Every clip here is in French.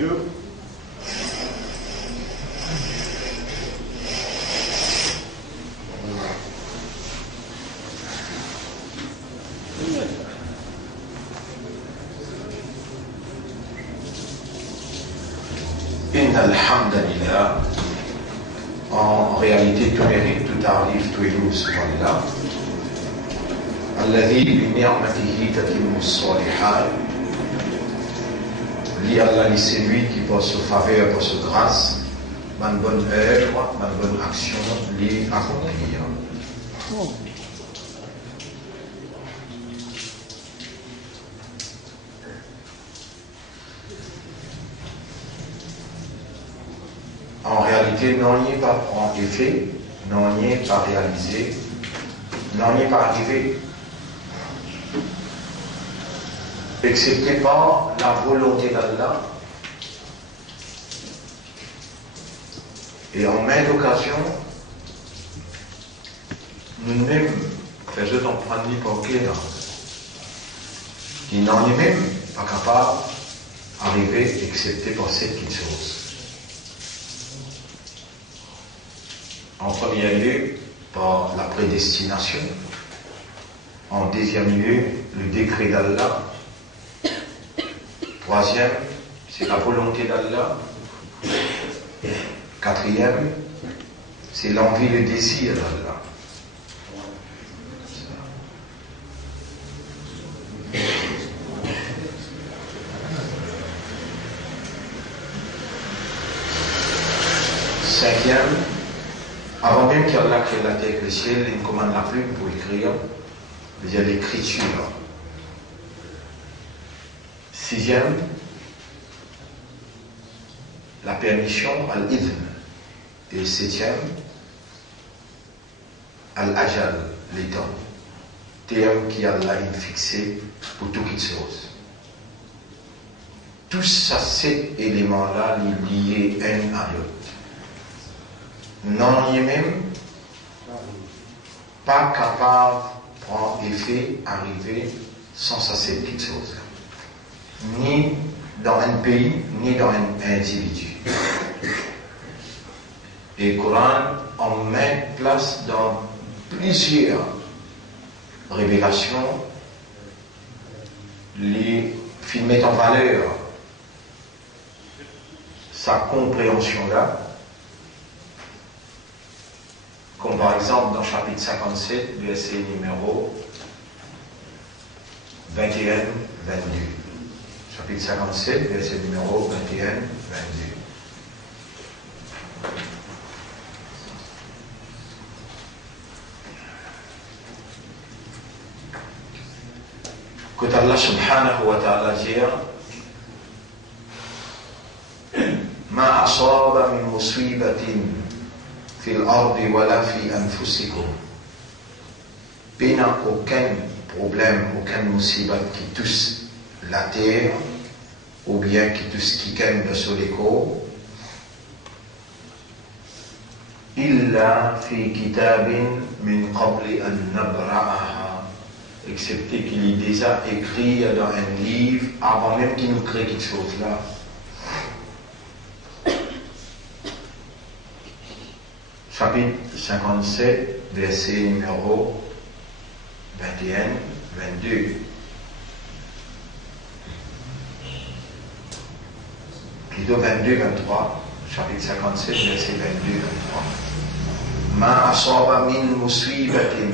Dieu. Alhamdulillah, en réalité tout mérite, tout arrive, tout est loup, subhanallah. Alladhi bi ni'matihi tatimmu as-salihat. Li Allah, c'est lui qui par sa faveur, par sa grâce, ma bonne œuvre, ma bonne action, li accomplir. En réalité, non n'y est pas en effet, non n'y est pas réalisé, non n'y est pas arrivé. Excepté par la volonté d'Allah. Et en main d'occasion, nous-mêmes faisons en prendre n'importe quel qui n'en est même pas capable d'arriver excepté par cette petite chose. En premier lieu, par la prédestination. En deuxième lieu, le décret d'Allah. Troisième, c'est la volonté d'Allah. Quatrième, c'est l'envie, le désir d'Allah. Cinquième, avant même qu'Allah crée la terre et le ciel, il commande la plume pour écrire. Il y a l'écriture. Sixième, la permission, al-idhn. Et septième, al-ajal, les temps. Terme qui Allah a fixé pour toute chose. Tous ces éléments-là, liés un à l'autre. Non, il est même pas capable de prendre effet, arriver sans ces petites choses. Ni dans un pays, ni dans un individu. Et le Coran en met place dans plusieurs révélations, les met en valeur sa compréhension-là. Comme par exemple dans le chapitre 57, verset numéro 21-22. Chapitre 57, verset numéro 21-22. Quand Allah subhanahu wa ta'ala dit Ma asaba min musibatin في الأرض ولا في أنفسكم. Il n'y a aucun problème, aucun musibat qui touche la terre ou bien qui touche quelqu'un sur les corps. إلا في كتاب من قبل أن نبرأها. Excepté qu'il est déjà écrit dans un livre avant même qu'il nous crée quelque chose là. Chapitre 57, verset numéro 21-22. Plutôt 22-23, chapitre 57, verset 22-23. Ma asaba min musibatin,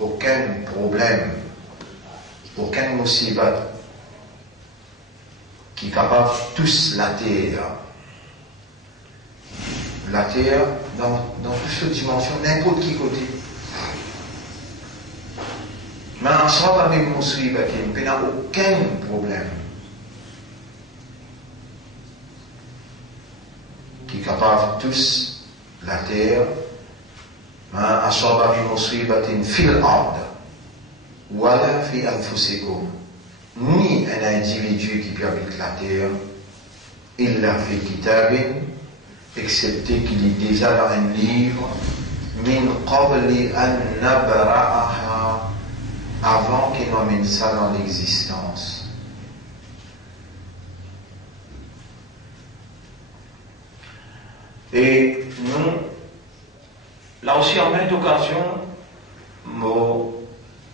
aucun problème, aucun musibat qui est capable de tous la terre. La terre, dans toutes ces dimensions, n'importe qui côté. Mais en soi, avec mon suivi, il n'y a aucun problème qui est capable de tous la terre. Mais en soi, avec mon suivi, fil ard, wala fi anfusikum. Ni un individu qui peut habiter la terre, il l'a fait kitabin, excepté qu'il est déjà dans un livre min qabli an nabra'aha, avant qu'il emmène ça dans l'existence. aussi en maintes occasions,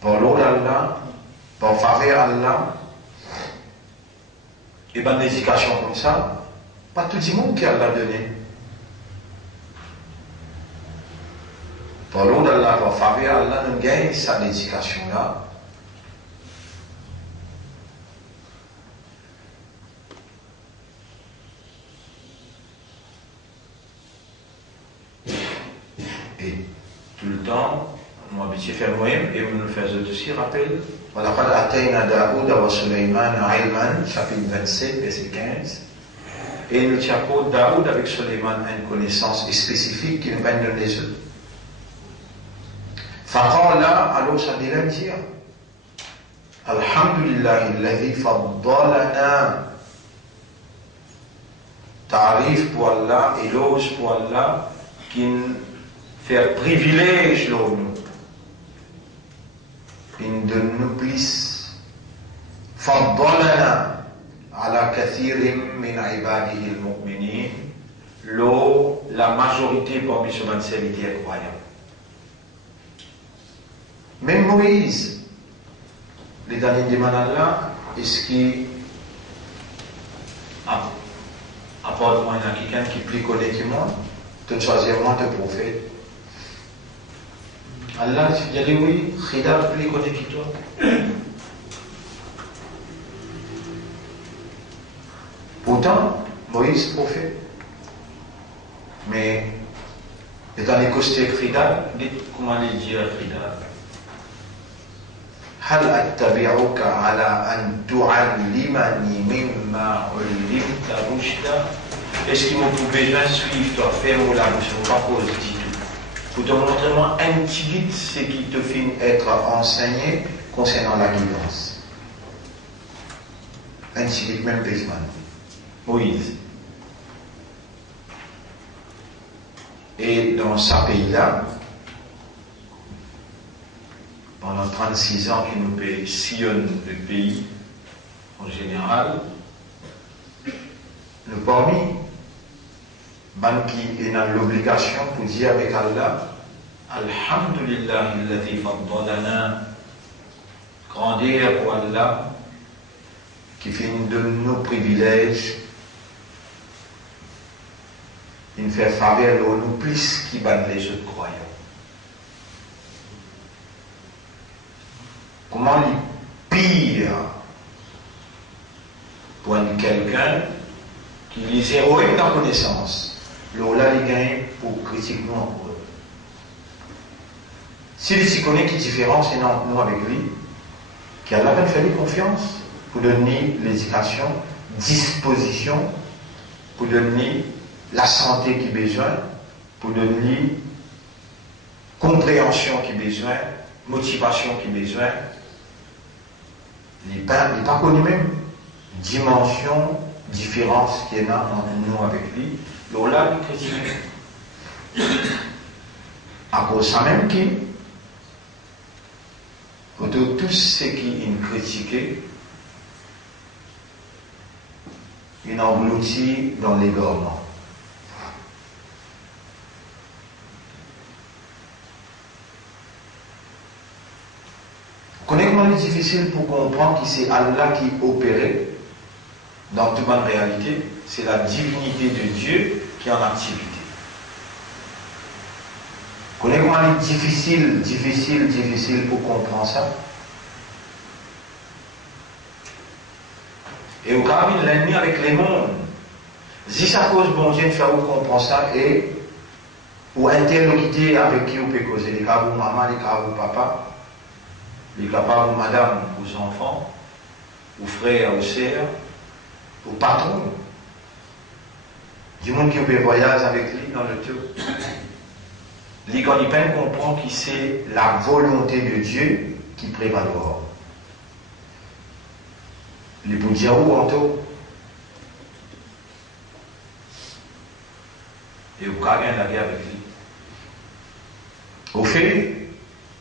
pour l'eau d'Allah, pour faveur Allah, et bien l'éducation comme ça, pas tout le monde qui a donné. Pour l'eau d'Allah, pour faveur Allah, nous gagne cette éducation-là. Et tout le temps, moi, habitué faire moi-même, et vous nous faites aussi rappel. وَلَقَدْ أَتَيْنَا دَاوُدَ وَسُلَيْمَانَ عِلْمًا, chapitre 27, verset 15. Et nous avons Daoud avec Suleiman une connaissance spécifique qui nous va donner les autres. فقال, alors ça dit là dire Alhamdulillah alladhi faddalana. Tarif pour Allah, éloge pour Allah, qui nous fait privilège l'homme. In de nous plus faddalana ala kathirim min ibadihi al-mu'minin, la majorité parmi ceux qui sont croyants. Même Moïse, les derniers demandent à Allah, est-ce qu'il apporte moi quelqu'un qui plus connaît que moi, de choisir moi de prophète. Allah, il a dit oui, Khidar plus connaît que toi. Pourtant, Moïse prophète. Mais, étant les costés Khidar, comment les dire Khidar? هل أتبعك على أن تعلمني مما علمت رشدا? Est-ce qu'ils m'ont besoin de suivre toi, faire ou la bouche, ou pas cause du tout? Pour te montrer moi un petit guide, c'est qui te fait être enseigné concernant la guidance. Un petit guide, même Bézman. Moïse. Et dans ce pays-là, pendant 36 ans qu'il nous sillonne le pays en général, nous parmi ban qui est dans l'obligation pour dire avec Allah Alhamdulillah alladhi faddalana, grandeur pour Allah qui fait de nos privilèges, il nous fait faveur nous plus qui ban les autres croyants. Comment il pire pour quelqu'un qui les héroïne dans la connaissance, là il gagne pour critiquement pour eux. S'il s'y connaît qui est différent, c'est nous avec lui, qui a la peine fait confiance pour donner l'éducation, disposition, pour donner la santé qui a besoin, pour donner compréhension qui a besoin, motivation qui a besoin. Il n'est pas connu même dimension, différence qu'il y a entre nous avec lui. Donc là, il critique. À cause de ça même qui, autour de tous ceux qui ont critiqué, il engloutit dans l'égorement. Vous connaissez comment il est difficile pour comprendre que c'est Allah qui opérait dans toute bonne réalité, c'est la divinité de Dieu qui est en activité. Vous connaissez comment il est difficile pour comprendre ça? Et au cas où l'ennemi avec les mondes, si ça cause bon Dieu de faire vous comprendre ça et ou interlocuter avec qui vous pouvez causer, les cas où maman, les cas où papa, les cas où madame, aux enfants, aux frères, aux sœurs, aux patrons, du monde qui peut voyager avec lui dans le tout. Les quand il peine comprend que c'est la volonté de Dieu qui prévaloir. Les Boudjaou en tout. Et au cas rien la guerre avec lui. Au fait,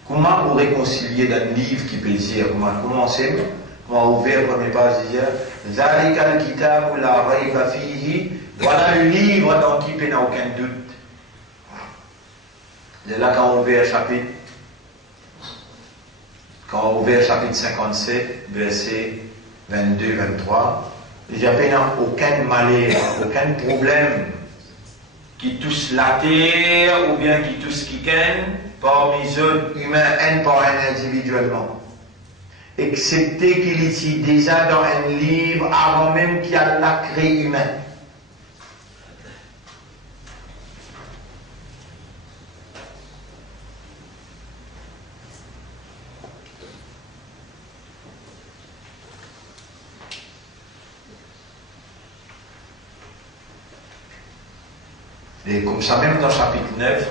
comment vous réconcilier dans un livre qui peut dire, comment c'est, comment ouvrir la première page dire, Zalika al-kitab la rayba fihi, voilà le livre dans qui il n'y a aucun doute. De là, quand on ouvre chapitre 57, verset 22-23, il n'y a aucun malheur, aucun problème qui touche la terre ou bien qui touche quelqu'un parmi eux humains, un par un individuellement. Excepté qu'il est ici déjà dans un livre avant même qu'il y a la créé humain. Et comme ça, même dans chapitre 9,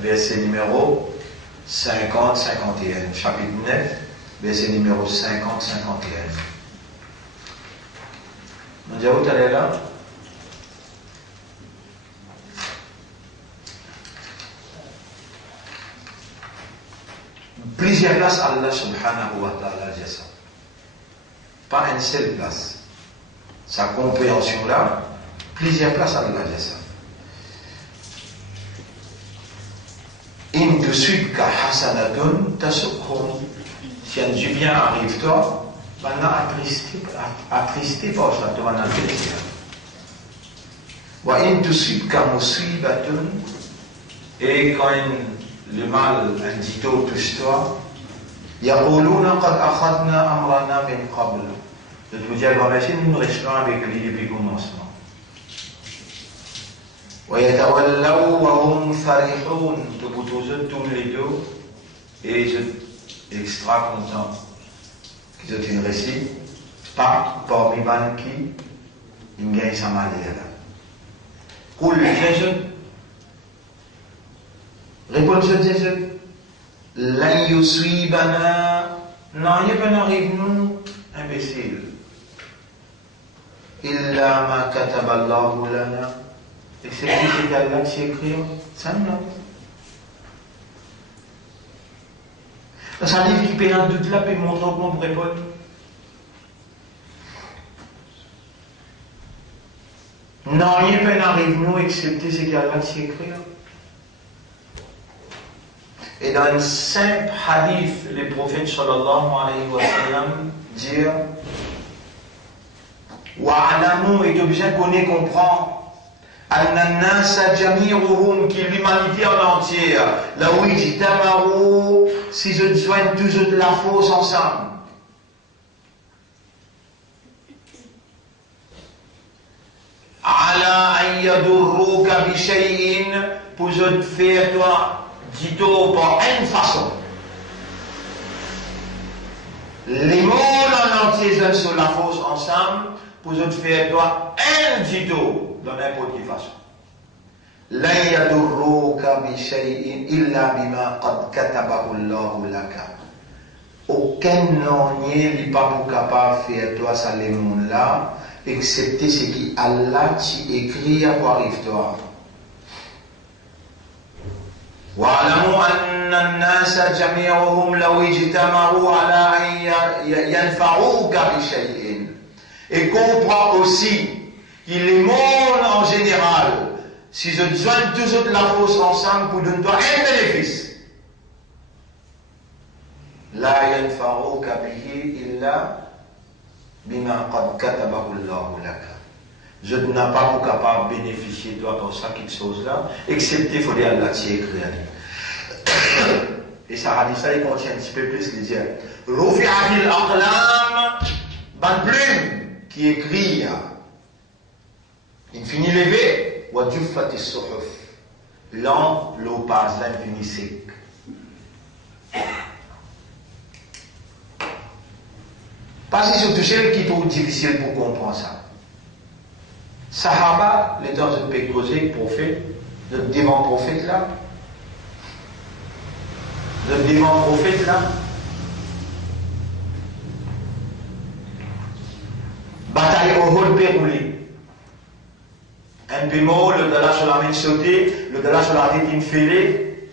verset numéro 50-51. Chapitre 9, verset numéro 50-51. On dit où t'allais là? Plusieurs places, Allah subhanahu wa ta'ala dit ça. Pas une seule place. Sa compréhension là, plusieurs places, Allah dit ça. In de suite ka hasanatun tasukkum. Si un du bien arrive toi, maintenant attristé par ça, tu vas en attristé. Wa in de suite ka musibatun. Et quand le mal, un dito touche toi, yaquluna qad akhadna amrana min qabl. Je te dis, nous restons avec lui depuis le commencement. ويتولوا وهم فرحون تبوتوزن tous les deux et je extra content qu'ils ont une récit pas parmi ban qui ils gagnent sa manière là. Cool Jésus réponse de Jésus la yusibana non il peut arrive nous imbécile illa ma kataballahu lana. Et c'est qui c'est Allah qui écrit ça non. Dans un livre qui peut un doute là, peut montrer comment pour répondre. Non, rien peut n'arrive nous excepté c'est qu'Allah qui écrit. Et dans un simple hadith, les prophètes sallallahu alayhi wa sallam disent Wa'alamu est obligé de connaître, comprendre. An-nasa jami'uhum qui l'humanité en entière, là où ils disent Tamarou, si je soigne toujours de la fausse ensemble. Ala an yadurruka bi shay'in, pour je te faire toi, dis-toi par une façon. Les mondes en entier sont sur la fausse ensemble, pour je te faire toi un dito. De n'importe quelle façon. La yadurruka bi shay'in illa bima qad katabahu Allahu laka. Aucun non-nier n'est pas pour capable de faire toi ça les mondes là, excepté ce qui Allah t'y écrit à quoi arrive toi. واعلموا أن الناس جميعهم لو اجتمعوا على أن ينفعوك بشيء. Et comprends aussi qu'il est monde en général, si je joigne toujours de la force ensemble pour donner toi un bénéfice. La yanfa'uka bihi illa bima qad katabahu Allahu laka. Je n'ai pas pour capable de bénéficier toi pour ça quelque chose là, excepté il faut dire Allah t'y écrit. Et ça dit ça, il contient un petit peu plus les dire. Rufi'atil aqlam, ban plume qui écrit. Il finit levé, wa juffati suhuf. L'an, l'eau passe, l'infini sec. Parce que c'est tout seul qui est difficile pour comprendre ça. Sahaba, les temps de paix causé, prophète, le démon prophète là. Le démon prophète là. Bataille au hall péroulé. Un bémol, le dollar sur la main sautée, le dollar sur la tête infilée.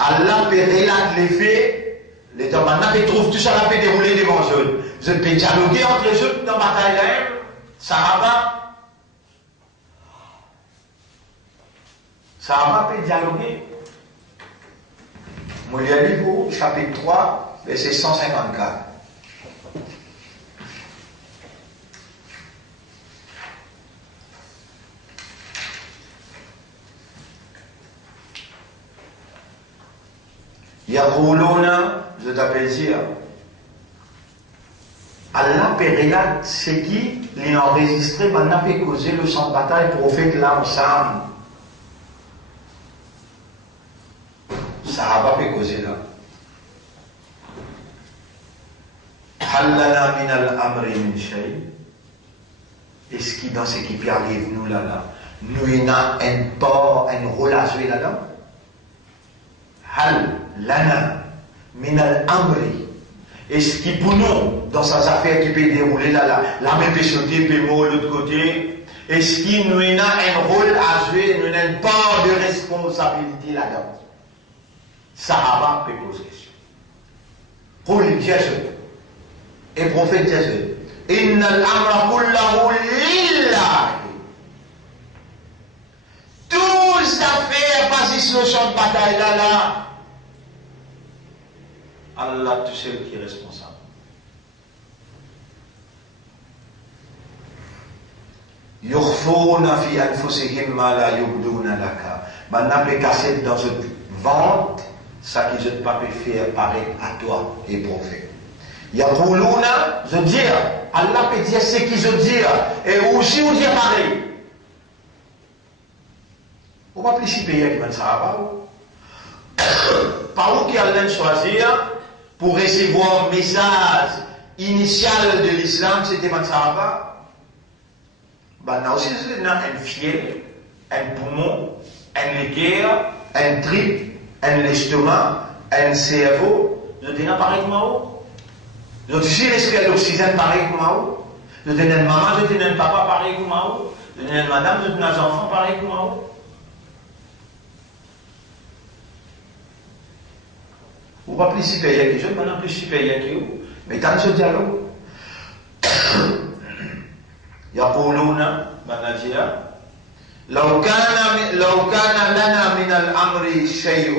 Allah peut relater les faits, les gens maintenant trouvent tout ça la paix dérouler devant eux. Je peux dialoguer entre eux dans la bataille là, Sahaba. Sahaba peut dialoguer. Moulialibou, chapitre 3, verset 154. Yaquluna, je t'appelle dire, Allah période, c'est qui l'enregistré, maintenant fait causer le champ de bataille, prophète là ensemble. Sahaba fait causer là. Hallana min al-amri min shay. Est-ce qui dans ce qui arrive nous là, nous avons un port, un rôle à jouer là-dedans? Hal lana min al-amri. Est-ce qui pour nous, dans ces affaires qui peuvent dérouler là, la même péchoté, puis moi, l'autre côté, est-ce qu'il nous a un rôle à jouer, nous avons une part de responsabilité là-dedans? Sahaba peut poser question. Pour Jésus, et prophète Jésus, Inna al-amra kullahu lillahi. Toutes les affaires basées sur le champ de bataille là, Allah tout seul qui est responsable. Yukhfuna fi anfusihim ma la yubduna laka. Maintenant, les cassettes dans une vente, ça qui je ne peux pas faire paraître à toi et prophète. Yaquluna, je dis, Allah peut dire ce qui je dis, et aussi on dit pareil. On va plus s'y payer qui va ça. Par où qui Allah choisir pour recevoir un message initial de l'islam, c'était ma sahaba. Ben, là aussi, c'est un fiel, un poumon, un liqueur, un trip, un estomac, un cerveau. Je dis, pareil que moi. Je dis, est-ce que l'oxygène pareil que moi? Je dis, une maman, je dis, un papa pareil que moi. Je dis, une madame, je dis, un enfant pareil que moi. On va plus s'y payer que je, maintenant plus s'y payer que vous. Mais dans ce dialogue, Yaquluna, Banajia, لو كان لنا من الأمر شيء,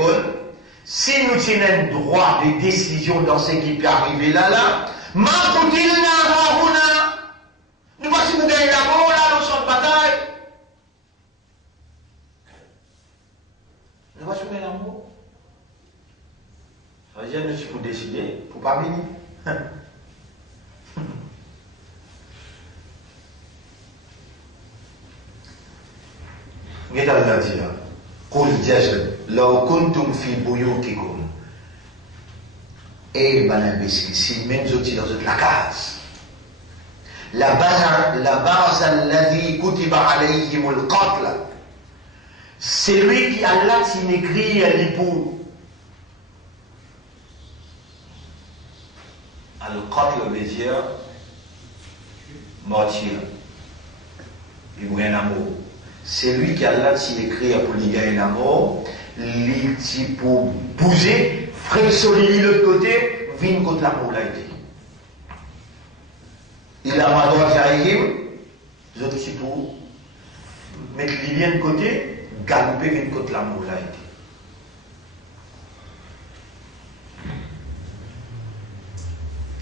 si nous tenons droit de décision dans ce qui peut arriver là, ma qutilna hahuna, nous voici nous gagner la mort là, dans son bataille. Nous voici nous gagner la mort. Ça veut dire que je suis pour décider, pour pas venir. Regarde Allah dit là, قل جزل لو كنتم في بيوتكم. Eh ben l'imbécile, si même vous êtes dans la case, la base alladhi kutiba alayhim al-qatl, c'est lui qui Allah s'y écrit à l'époux. Al-qatl veut dire mentir, il veut un amour. C'est lui qui Allah s'y écrit pour lui gagner un amour, lui pour bouger, frère solide de l'autre côté, vine contre l'amour là été. Il a ma droite derrière, les autres qui pour mettre les liens de côté, galoper vine contre l'amour là été.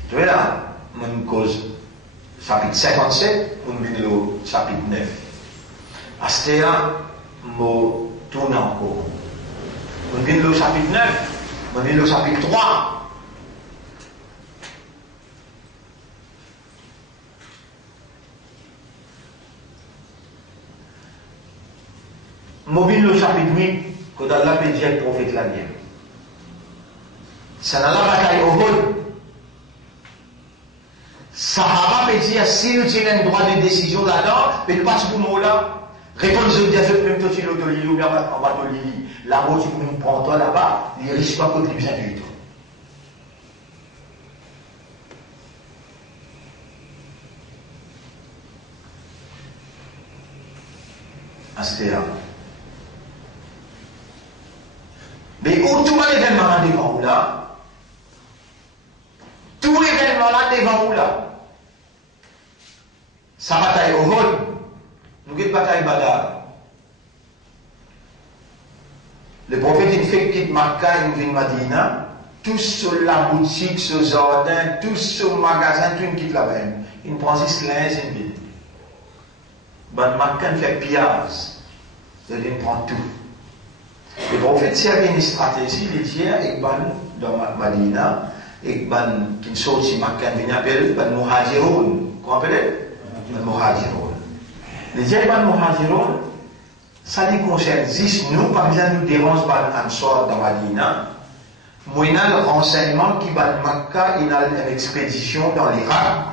Tu vois là, mon cause, chapitre 57, on vient le chapitre 9. Astéa, me tourne encore. On vient le chapitre 9, on vient le chapitre 3. On vient le chapitre 8, quand Allah peut dire le prophète la guerre. Ça n'a pas bataille au vol. Sahaba peut dire, si nous tenons un droit de décision là-dedans, mais pas ce mot-là. Réponse de Dieu, même toi tu l'autolis ou bien en bas de l'île. Là-bas, tu peux nous prendre toi là-bas, il risque pas contre les biens du tout. Astéa. Mais où tout l'événement là devant vous là? Tout l'événement là devant vous là? Sa bataille au vol. Nous avons bataille Badar. Le prophète, il fait quitte Makkah, il vient Madina, tous sur la boutique, sur le jardin, tous sur le magasin, tout il quitte là-bas. Il prend 6 linges, il vient. Ben, Makkah, il fait pillage. Il prend tout. Le prophète, s'il y avait une stratégie, il dit, dans Madina, et qui sort de Makkah, il appelle Muhajiroun. Comment appelle Muhajiroun. Les dit, Muhajiroun, ça les concerne juste nous, par exemple, nous dérange un sort dans Madina. Moi, il y a le renseignement qui va de Makkah, il y a une expédition dans l'Irak.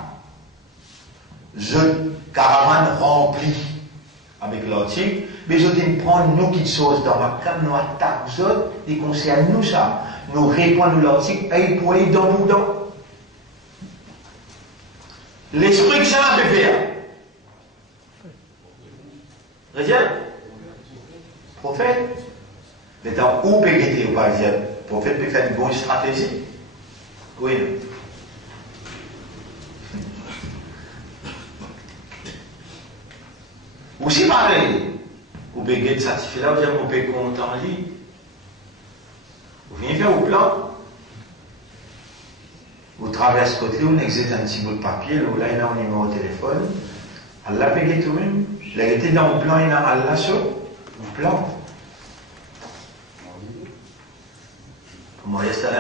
Je caravane remplie avec l'article, mais je dis prendre nous qui sommes dans Makkah, nous attaquons nous autres, il concerne nous ça. Nous répondons l'article, et pour aller dans nous dans. L'esprit que ça a de faire. Regarde. Prophète, mais dans où peut guetter, par exemple, le prophète peut faire une bonne stratégie. Oui. Aussi pareil, vous pouvez guetter satisfait là, vous pouvez compter en ligne. Vous venez faire au plan. Vous traversez côté, vous exécutez un petit bout de papier, là il y a un numéro de téléphone. Allah peut guetter même. La guetter dans le plan, il y a Allah sur le plan. Comment est-ce que ça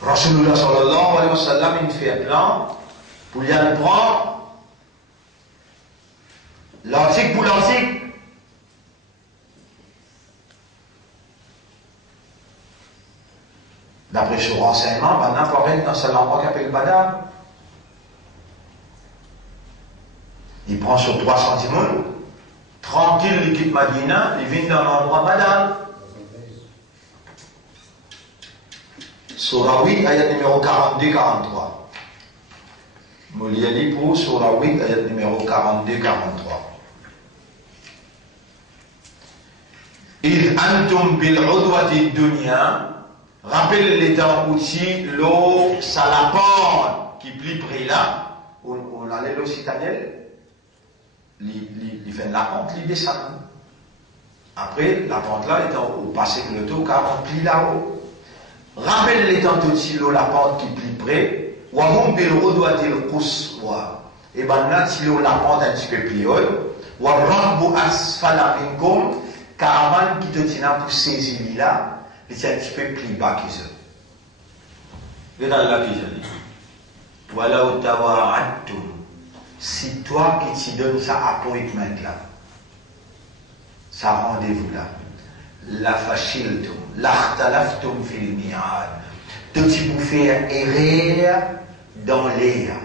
Rasulullah sallallahu alayhi wa sallam, il fait un plan pour y aller prendre l'article pour l'article. D'après ce renseignement, maintenant, il faut rentrer dans cet endroit qui s'appelle Badar. Il prend sur 300 timons, tranquille, il quitte Madina, il vient dans l'endroit Badar. Surah 8, ayat numéro 42-43. Mouliali pour Surah 8, ayat numéro 42-43. إذ أنتم بالعدوة الدنيا. Rappelle les temps aussi, l'eau salapande qui plie près là, on allait l'eau citadelle, il fait la pente, il descend. Après, la pente là, étant au passé que le taux, car on plie là-haut. Rappelle les temps aussi, l'eau la pente qui plie près, ou on peut le redoiter le pouce, et ben là, si l'eau la pente un petit peu plus haute, ou on rambo asfala minkum, caravane qui te tient pour saisir là, c'est un petit peu plus bas qu'ils ont. Regarde là qu'ils ont dit. Voilà au tawarattum. Si toi qui t'y donnes ça appointment là, ça rendez-vous là, la fashiltum, l'achtalaftum fil mi'ad, tout tu vous faire errer dans l'air.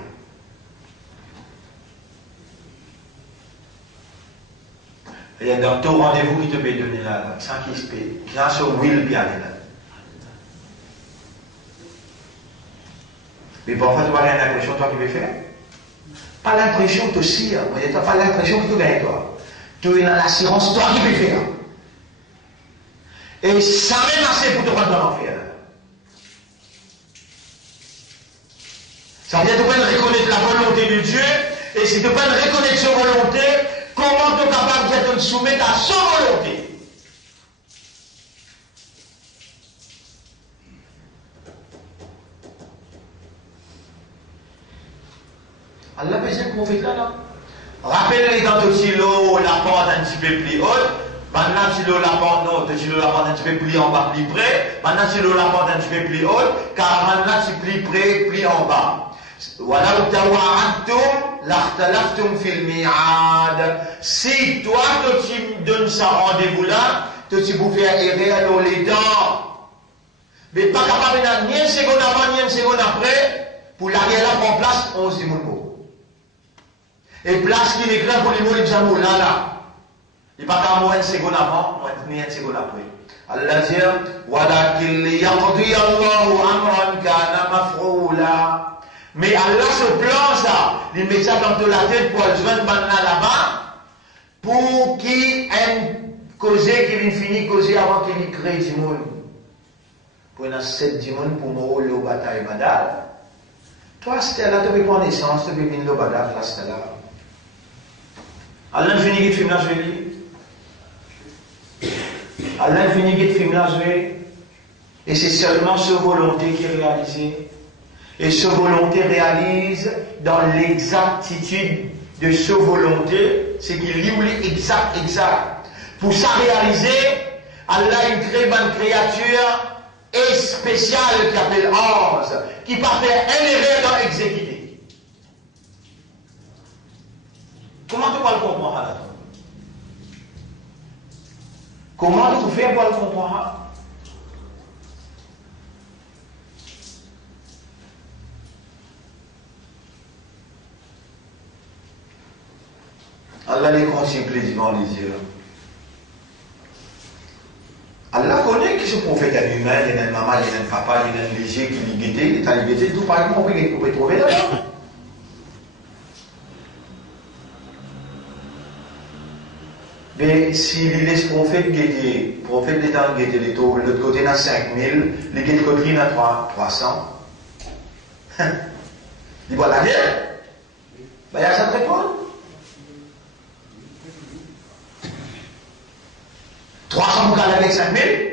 Il y a dans ton rendez-vous qui te peut donner là, sans qu'il se paye. Grâce au will bien là. Mais parfois tu n'as pas l'impression toi qui veux faire. Pas l'impression que tu aussi, tu n'as pas l'impression que tu gagnes toi. Tu es dans l'assurance toi qui veux faire. Et ça même assez pour te rendre dans l'enfer. Ça veut dire que tu peux reconnaître la volonté de Dieu, et si tu peux reconnaître sa volonté, comment tu es capable de te soumettre à sa volonté? Allah peut dire qu'on fait là. Rappelle-les dans ton silo, la porte un petit peu plus haute. Maintenant, si l'eau la porte, non, ton silo la porte un petit peu plus en bas, plus près. Maintenant, si l'eau la porte un petit peu plus haute, car maintenant, c'est plus près, plus en bas. ولو توعدتم لاختلفتم في الميعاد. Si toi, tu me donnes ça rendez-vous là, tu vous fais errer à les dents. Mais pas capable de ni une seconde avant, ni une seconde après, pour l'arrière là, prendre place, 11 mots. Et place qui est grave pour les mots, les amours là, là. Il n'y a pas qu'à moins une seconde avant, ni une seconde après. Allah dit, وَلَكِنْ لِيَقْضِيَ اللَّهُ أَمْرًا كَانَ مَفْعُولًا. Mais Allah se plan ça, il met ça dans la tête pour le joindre là-bas, pour qu'il aime causer, qu'il finisse causer avant qu'il crée du monde. Pour qu'il y ait 7 du monde pour mourir au bataille Badal. Toi, c'était là, tu avais connaissance, tu avais vu le badak, là, c'était là. Allah finit de film là, je vais lire. Allah finit de film là, je vais. Et c'est seulement ce volonté qui est réalisé. Et ce volonté réalise dans l'exactitude de ce volonté, c'est qu'il lit exact. Pour ça réaliser, Allah a une très bonne créature et spéciale qui appelle ange, qui part faire un erreur dans exécuter. Comment tu vas le comprendre là? Comment tu fais pour le comprendre? Allah les contemple devant les yeux. Allah connaît qui ce prophète est humain, il y a un maman, il y a un papa, il y a un léger qui est guetté, il est allé guetter, tout par exemple, vous pouvez trouver là-dedans. Mais s'il laisse prophète guetter, prophète d'état guetter les taux, l'autre côté n'a 5000, les guettes côté n'a 300. Il voit la guerre. Ben, il y a ça de répondre. 300 boucales avec 5000.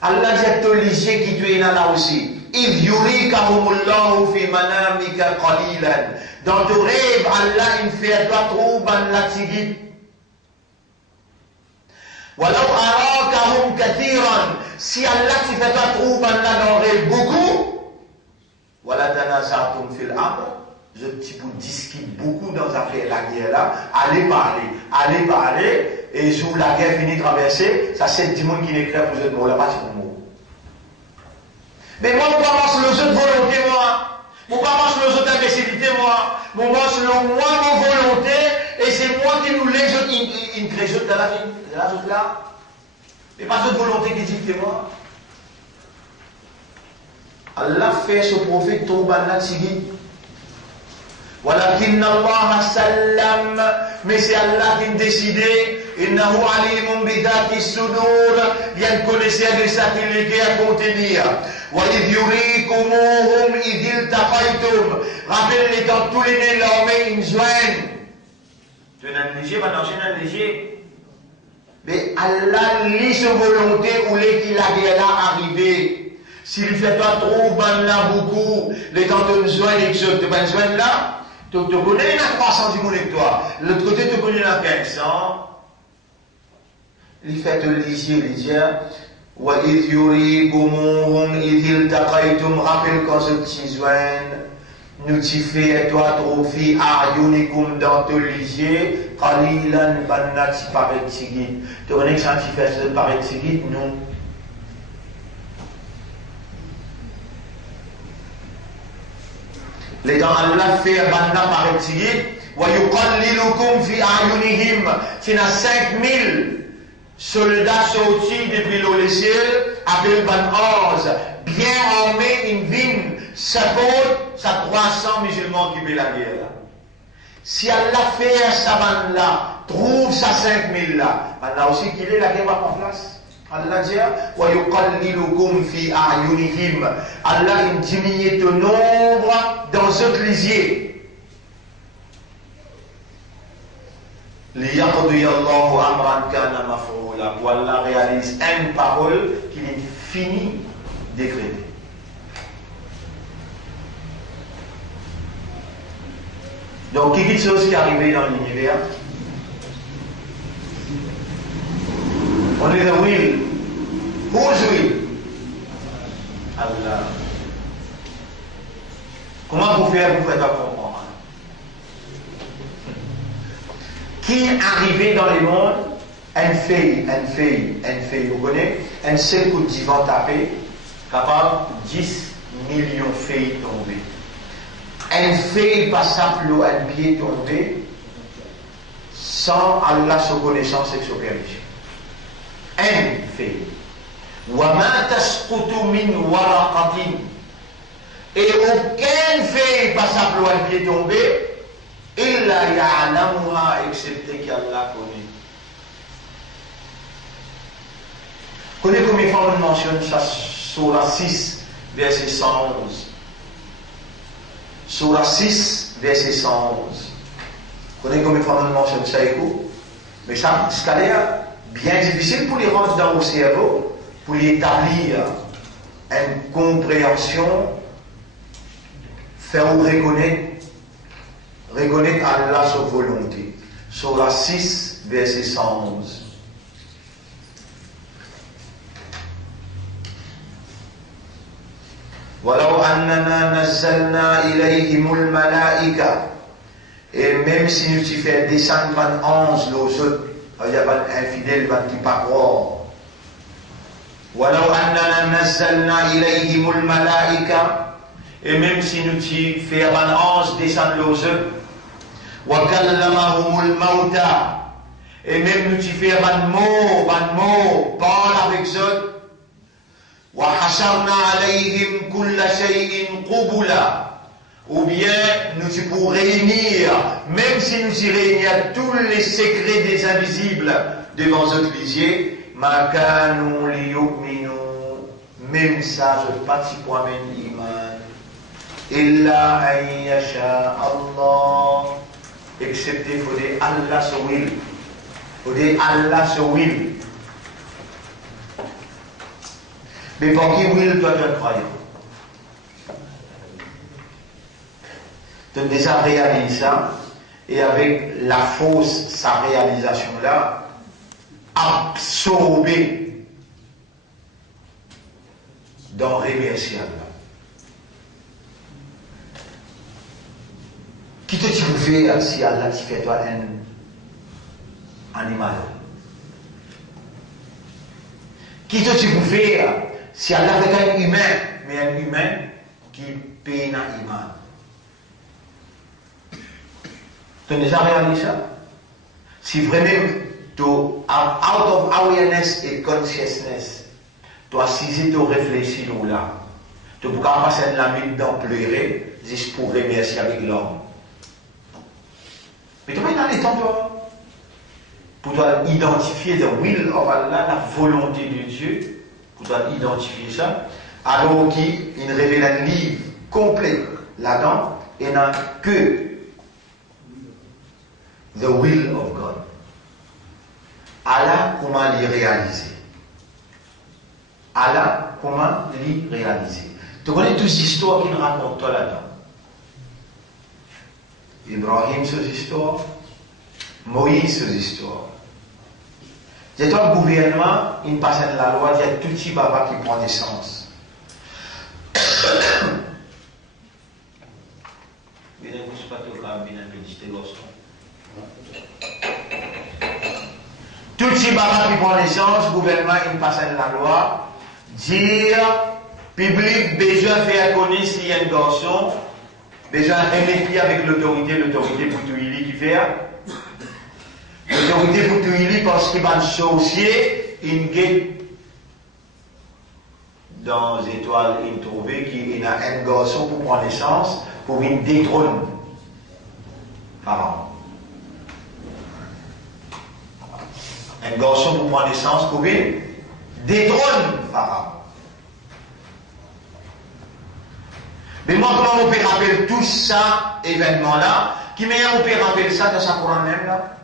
Allah dit obligé qui tu es là aussi. إذ يريكهم الله في منامك قليلا. Dans ton rêve, Allah il fait toi trop ban la tigit. ولو أراكهم كثيرا. Si Allah te fait toi trop ban la dans rêve beaucoup. ولا تنازعتم في الأمر. Je vous discute beaucoup dans l'affaire la guerre là. Allez parler. Et sous la guerre finie traversée, ça c'est 10 monde qui l'écrit pour vous êtes là, pas pour moi. Mais moi, je pense le jeu de volonté, moi. Je pense le jeu d'imbécilité, moi. Je pense le moi, mon volonté, et c'est moi qui nous les jeux, une création de la vie. Là, mais pas de volonté qui dit que moi. Allah fait ce prophète tomber dans la tigui. ولكن الله سلم mais c'est Allah qui décide إنه عليم بذات الصدور il connaissait de ça qu'il est à contenir وإذ يريكموهم إذ التقيتم rappelez-les quand tous les nés l'armée ils joignent tu es un léger maintenant c'est un léger mais Allah lit sa volonté où les qu'il a là arrivé s'il fait pas trop ben là beaucoup les temps de joindre et que tu vas joindre là tu connais la 300 du monde avec toi. L'autre côté, tu connais la 1500. Il fait te lisier, il dit وَإِذْ يُرِيكُمُوهُمْ إِذِ الْتَقَيْتُمْ rappelle quand je t'y joigne, nous t'y fait et toi trophi أَعْيُنِكُمْ dans te lisier, قَلِيلًا بَنَّا t'y paraît tigit. Tu connais que ça t'y fait se paraît tigit, non? Les gens Allah fait banna par tigit wa yuqallilukum fi a'yunihim. S'il y a 5000 soldats sortis depuis le ciel avec ban 11 bien armés une vigne ça compte ça 300 musulmans qui fait la guerre là. Si Allah fait sa bande là trouve sa 5000 là Allah aussi qu'il est la guerre va en place. Allah dit wa yuqallilukum fi a'yunihim. Allah il diminue ton nombre dans ce lisier. Liyaqdi Allahu amran kana maf'ula. Allah réalise une parole qu'il est fini décrétée. Donc, il y a quelque chose qui est arrivé dans l'univers. On est the will. Whose will? Allah. Comment vous faire pour faire comprendre? Qui est arrivé dans les mondes? Un feuille. Vous connaissez? Un seul coup de divan tapé, capable 10 millions de feuilles tombées. Un feuille passable ou un pied tombé, sans Allah sa connaissance et sa permission. Un feuille. وَمَا تَسْقُطُ مِنْ وَرَقَةٍ. Et aucune feuille passable ou un pied tombé, إِلَّا يَعْلَمُهَا excepté qu'Allah connaît. Connaissez combien de fois on mentionne ça Surah 6, verset 111. Surah 6, verset 111. Vous connaissez combien de fois on mentionne ça, écoute? Mais ça, ce cas là bien difficile pour les rentrer dans vos cerveaux, pour les établir une compréhension, faire ou reconnaître Allah sa volonté. Surah 6, verset 111. وَلَوْ أَنَّنَا نَزَّلْنَا إِلَيْهِمُ الْمَلَائِكَةَ. Et même si nous t'y faisons descendre 11 les autres, il y a pas infidèles qui ne pas croire. وَلَوْ أَنَّنَا نَزَّلْنَا إِلَيْهِمُ الْمَلَائِكَةَ. Et même si nous t'y faisons 11 descendre les autres, وَكَلَّمَهُمُ الْمَوْتَى. Et même nous t'y faisons un mot, parle avec eux. وَحَشَرْنَا عَلَيْهِمْ كُلَّ شَيْءٍ قُبُلًا. Ou bien nous y pour réunir, même si nous y réunir tous les secrets des invisibles devant notre lisier, مَا كَانُوا لِيُؤْمِنُوا. Même ça, je ne pas si point même iman. إِلَّا أَن يَشَاءَ اللَّهُ. Excepté, il faut dire Allah se will. Il faut dire Allah se will. Mais pour qui will toi tu es croyant? Tu as déjà réalisé ça, et avec la fausse, sa réalisation-là, absorbé dans réversible. Qui te fait si Allah te fait toi un animal? Qui te fait si Allah fait un humain, mais un humain qui peine un iman? Tu as déjà réalisé ça? Si vraiment tu out of awareness et consciousness, tu as saisi, tu réfléchis là, tu ne peux pas passer la nuit dans pleurer juste pour remercier avec l'homme. Mais tu vas dans les temps, toi, pour toi identifier the will of Allah, la volonté de Dieu, pour toi identifier ça, alors qu'il révèle un livre complet là-dedans et n'a que the will of God. Allah, comment l'y réaliser? Allah, comment l'y réaliser? Tu connais toutes ces histoires qu'il raconte toi là-dedans. Ibrahim, ces histoires. Moïse, ces histoires. Il y a toi, le gouvernement, il passe de la loi, il y a tout petit papa qui prend naissance. Tout petit papa qui prend naissance, le gouvernement, il passe de la loi, dire, public, besoin de faire connaître s'il y a un garçon, besoin de avec l'autorité pour tout il qui fait. L'autorité pour tout il parce qu'il va associer une guette dans les étoiles, il trouve qu'il y a un garçon pour prendre naissance, pour une détrône. Pharaon. Un garçon pour prendre naissance, pour une détrône Pharaon. Mais moi, comment on peut rappeler tout ça, événement-là, qui meilleur on peut rappeler ça dans sa Coran même là?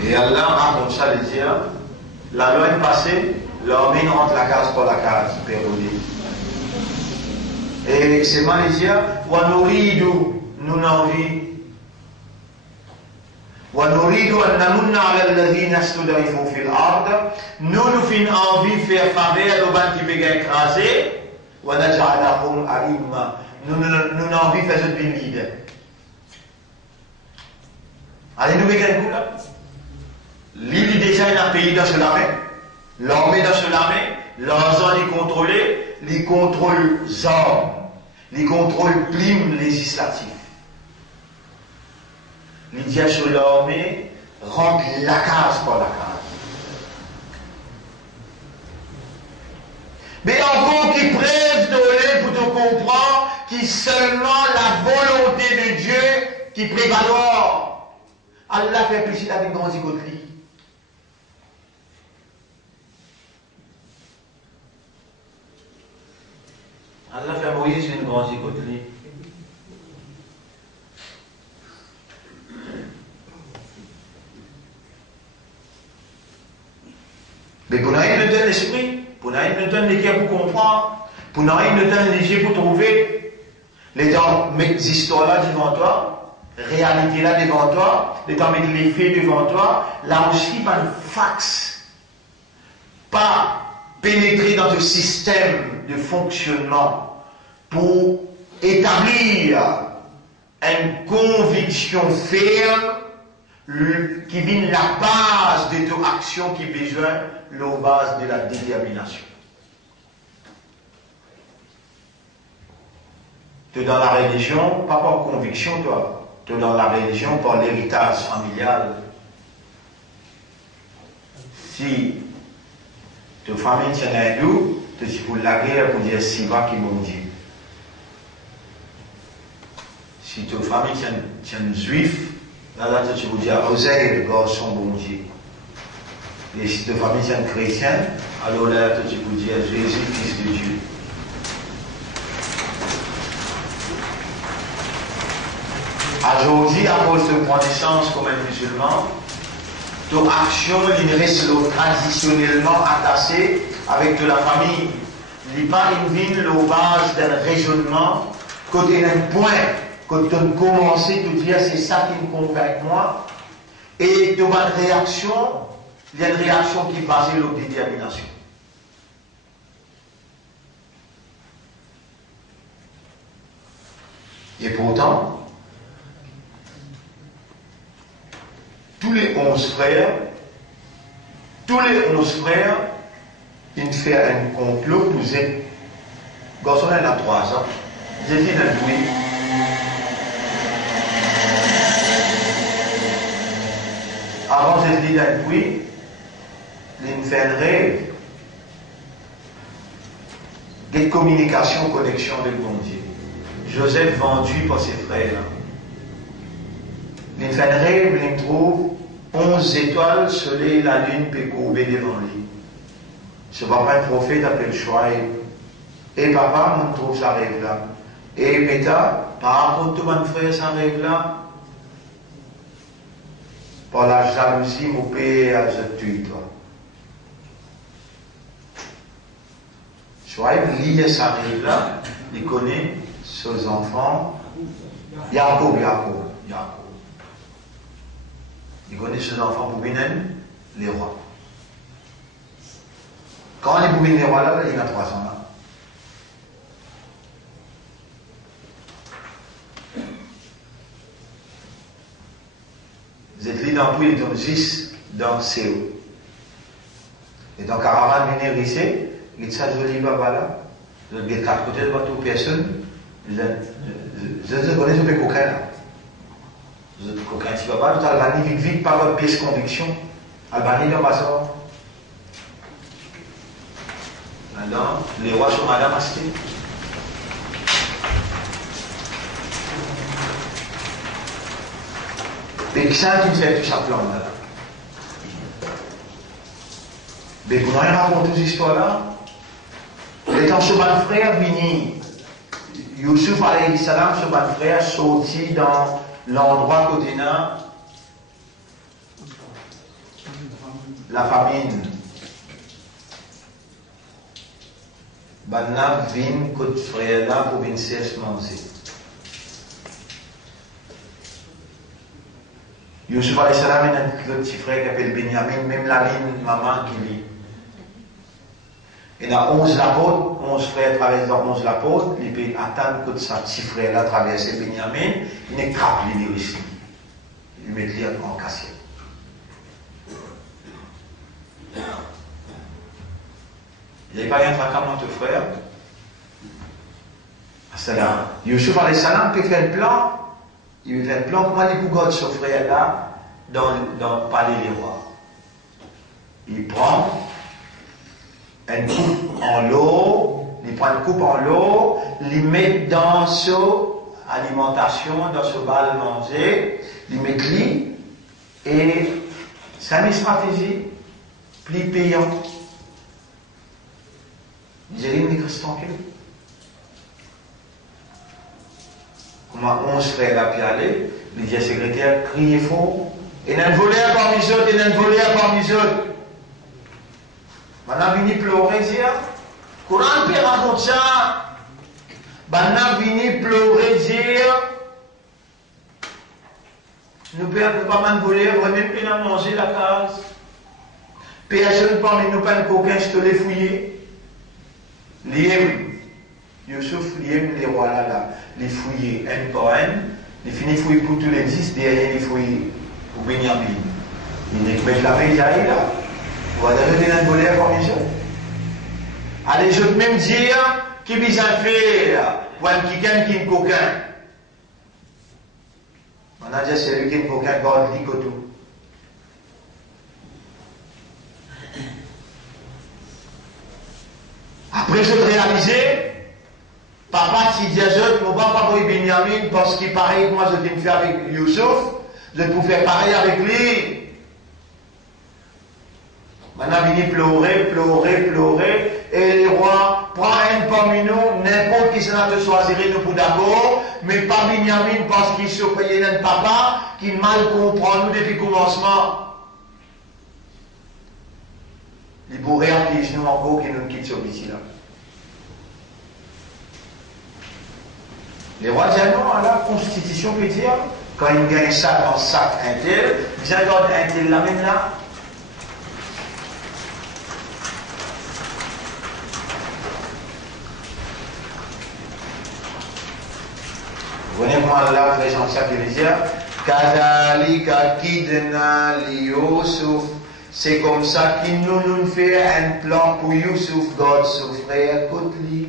Et Allah raconte ça, les dire, la loi est passée, l'armée rentre la case par la case, pérodée. Et c'est mal les dire, nous n'envie. ونريد أن نمن على الذين استضعفوا في الأرض. Nous faisons envie de faire faveur aux gens qui peuvent écraser. ونجعلهم أئمة. Nous envie de faire ce leader. Allez, nous mettons là. L'île déjà un pays dans ce l'armée. L'armée dans ce l'armée. L'argent est contrôlé. Les contrôles armes. Les contrôles primes législatifs. L'idée sur l'armée rentre la case par la case. Mais encore qui preuve de pour te comprendre que seulement la volonté de Dieu qui prévalore. Allah fait plaisir avec grand zigoterie. Allah fait Moïse une grande zigoterie. Mais pour nous, il nous donne l'esprit, pour nous, il nous donne les cœurs pour comprendre, pour nous, il nous donne les yeux pour trouver. Les temps, mettre ces histoires-là devant toi, réalité-là devant toi, les temps, mettre les faits devant toi, là aussi, pas de fax, pas pénétrer dans le système de fonctionnement pour établir une conviction ferme qui vient la base de ton action qui besoin la base de la détermination. Tu es dans la religion, pas par conviction, toi. Tu es dans la religion par l'héritage familial. Si ta famille tient un hindou, tu dis pour la guerre pour dire Siva qui m'ont dit. Si ta famille tient un juif, là, tu vas dire Oseille, le garçon bon Dieu. Et si ta famille est chrétienne, alors là, tu peux dire Jésus, fils de Dieu. Aujourd'hui, à cause de connaissance comme un musulman, ton action reste traditionnellement attachée avec de la famille. Il n'y a pas une vie, le base d'un raisonnement, côté d'un point, quand tu as commencé à te dire c'est ça qui me convainc moi, et tu as une réaction. Il y a une réaction qui est basée sur la détermination. Et pourtant, tous les 11 frères, ils font un complot pour eux. Garçon, il a 3 ans. J'ai dit dans oui. Avant, j'ai dit dans oui. Il fait un rêve de communication, connexion avec le bon Dieu. Joseph vendu par ses frères. Il fait un rêve, il trouve 11 étoiles, soleil, la lune, peut courber devant lui. Ce papa, un prophète, appelle Shoaib. Et papa, on trouve ça rêve là. Et Péta, par rapport à tout mon frère, ça rêve là. Par la jalousie, mon père, je tue toi. Shoaib lit sa rêve là, il connaît ses enfants. Jacob. Il connaît ses enfants pour venir les rois. Quand il est les rois là, il y a 300 là. Vous êtes là dans Pouille, dans 10, dans Séoul. Et dans caravane venir ici, il y a ça joli baba là. Vous avez 4 côtés de bateau, personne. Je connais ce coquin là. Vous êtes coquin, si baba, tout Albanie vite par votre pièce conviction. Albanie, là, ça. Maintenant, les rois sont madame Asté. Mais qui ça qui fait tout ça plan là? Mais vous n'avez raconté cette histoire-là? Étant ce bon frère venu, Youssouf alayhi salam, ce bon frère sorti dans l'endroit côté là, la famine. Banna vin côté frère là pour venir se manger. Youssouf alayhi salam est un petit frère qui s'appelle Benjamin, même la ligne maman qui vit. Il y a 11 apôtres, 11 frères traversent dans 11 apôtres, ils peuvent attendre que sa petit frère là traverse Benjamin, il ne crape les ici. Il met les en cassier. Il n'y a pas un fracas entre frères. C'est là. Youssouf alayhi salam peut faire un plan. Il fait un plan comment il peut ce frère là dans le palais des rois. Il prend une coupe en l'eau, il prend une coupe en l'eau, il met dans son alimentation, dans ce bal manger, il met lui, et c'est une stratégie plus payante. J'ai dit, mais qu'est-ce tranquille. Comment 11 frères a pu aller, il dit à secrétaire, criez fort, et il a volé à parmi les autres, et il a volé à parmi les autres. Maintenant, vini pleurer, dire, courant peut raconter ça. Maintenant, vini pleurer, dire, nous ne pouvons pas voler, on va même pas manger la case. Personne parmi nous, pas de coquin, je te l'ai fouillé. Lié, Youssouf, lié, les rois là, les fouillés, un par un, les finis fouillés pour tous les 10, derrière les fouillés pour Benjamin. Il n'est que mettre la veille, là. On va donner un volet comme ça. Allez, je peux même dire qui vise à faire pour un quelqu'un qui est coquin. On a dit c'est lui qui est coquin, garde lui que tout. Après, je réalisé, papa, si dit à je ne vais pas pour Benjamin parce qu'il pareil que moi je t'ai fait avec Youssouf, je peux faire pareil avec lui. Maintenant, il pleurer, et le roi prend un parmi nous, n'importe qui s'en a de choisir, nous pour d'accord, mais pas Benjamin parce qu'il se payait un papa qui mal comprend nous depuis le commencement. Il pourrait appeler nous encore qui nous quitte sur ici là. Les rois disent non, à la constitution peut dire, quand il gagne ça dans sac intel, il regarde intel là même là. Vous voyez moi là, très gentil qui veut dire, Kadalika kidna li Youssouf. C'est comme ça qu'il nous fait un plan pour Youssouf, God, son frère, Kotli.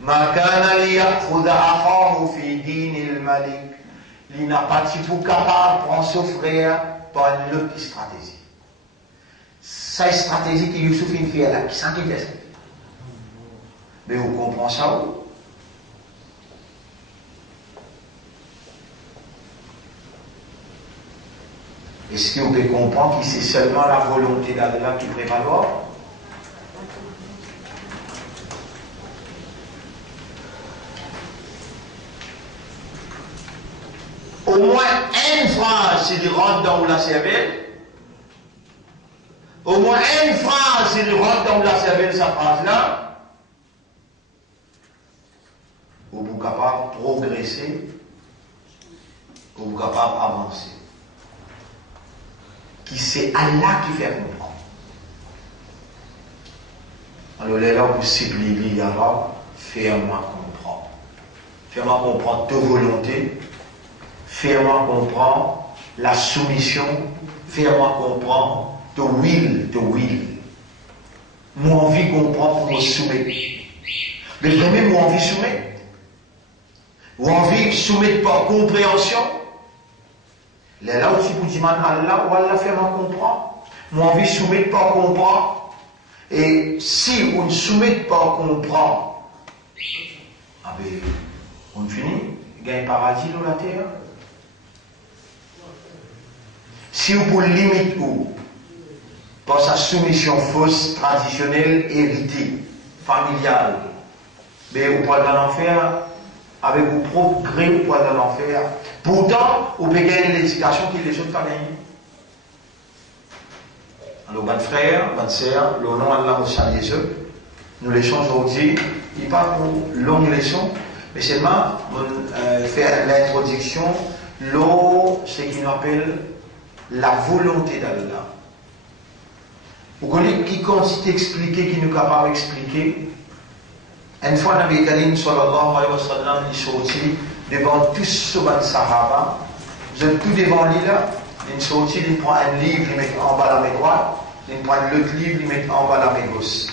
Makana li yakhouda akhahu fi dinil malik. Il n'a pas de pour capable de prendre son frère par une autre stratégie. Cette stratégie que Youssouf fait là, qui s'en fait ça. Mais vous comprenez ça où? Est-ce que vous pouvez comprendre que c'est seulement la volonté d'Allah qui prévaloir? Au moins une phrase, s'il rentre dans la cervelle. Au moins une phrase, s'il rentre dans la cervelle, sa phrase-là. Vous êtes capable de progresser, vous êtes capable d'avancer. Qui c'est Allah qui fait comprendre. Alors là, vous ciblez là, fais-moi comprendre. Fais-moi comprendre ta volonté. Fais-moi comprendre la soumission. Fais-moi comprendre ta will. Moi envie de comprendre pour me soumettre. Mais vraiment, moi envie de soumettre. Ou envie de soumettre par compréhension. Là aussi, vous dites, Allah, ou Allah fait-moi comprendre. Moi envie de soumettre par comprendre. Et si on ne soumet pas comprendre, ah ben, on finit, il y a un paradis dans la terre. Si vous pouvez limiter où, par sa soumission fausse, traditionnelle, héritée, familiale, mais vous pouvez dans l'enfer, avec vos propres gré, vous pouvez dans l'enfer. Pourtant, vous pouvez gagner l'éducation qui les autres pas gagner. Alors, bonne frère, bonne sœur, le nom Allah nous eux. Nous laissons aujourd'hui, il n'est pas pour longue leçon, mais seulement faire l'introduction, ce qu'il appelle la volonté d'Allah. Vous connaissez qui consiste à expliquer, qui nous est capable d'expliquer. Une fois, Nabi Karim sallallahu alayhi wa sallam, il est sorti devant tous ceux de Sahaba. Vous êtes tout devant lui là. Il est sorti, il prend un livre, il met en bas la main droite. Il prend l'autre livre, il met en bas la main gauche.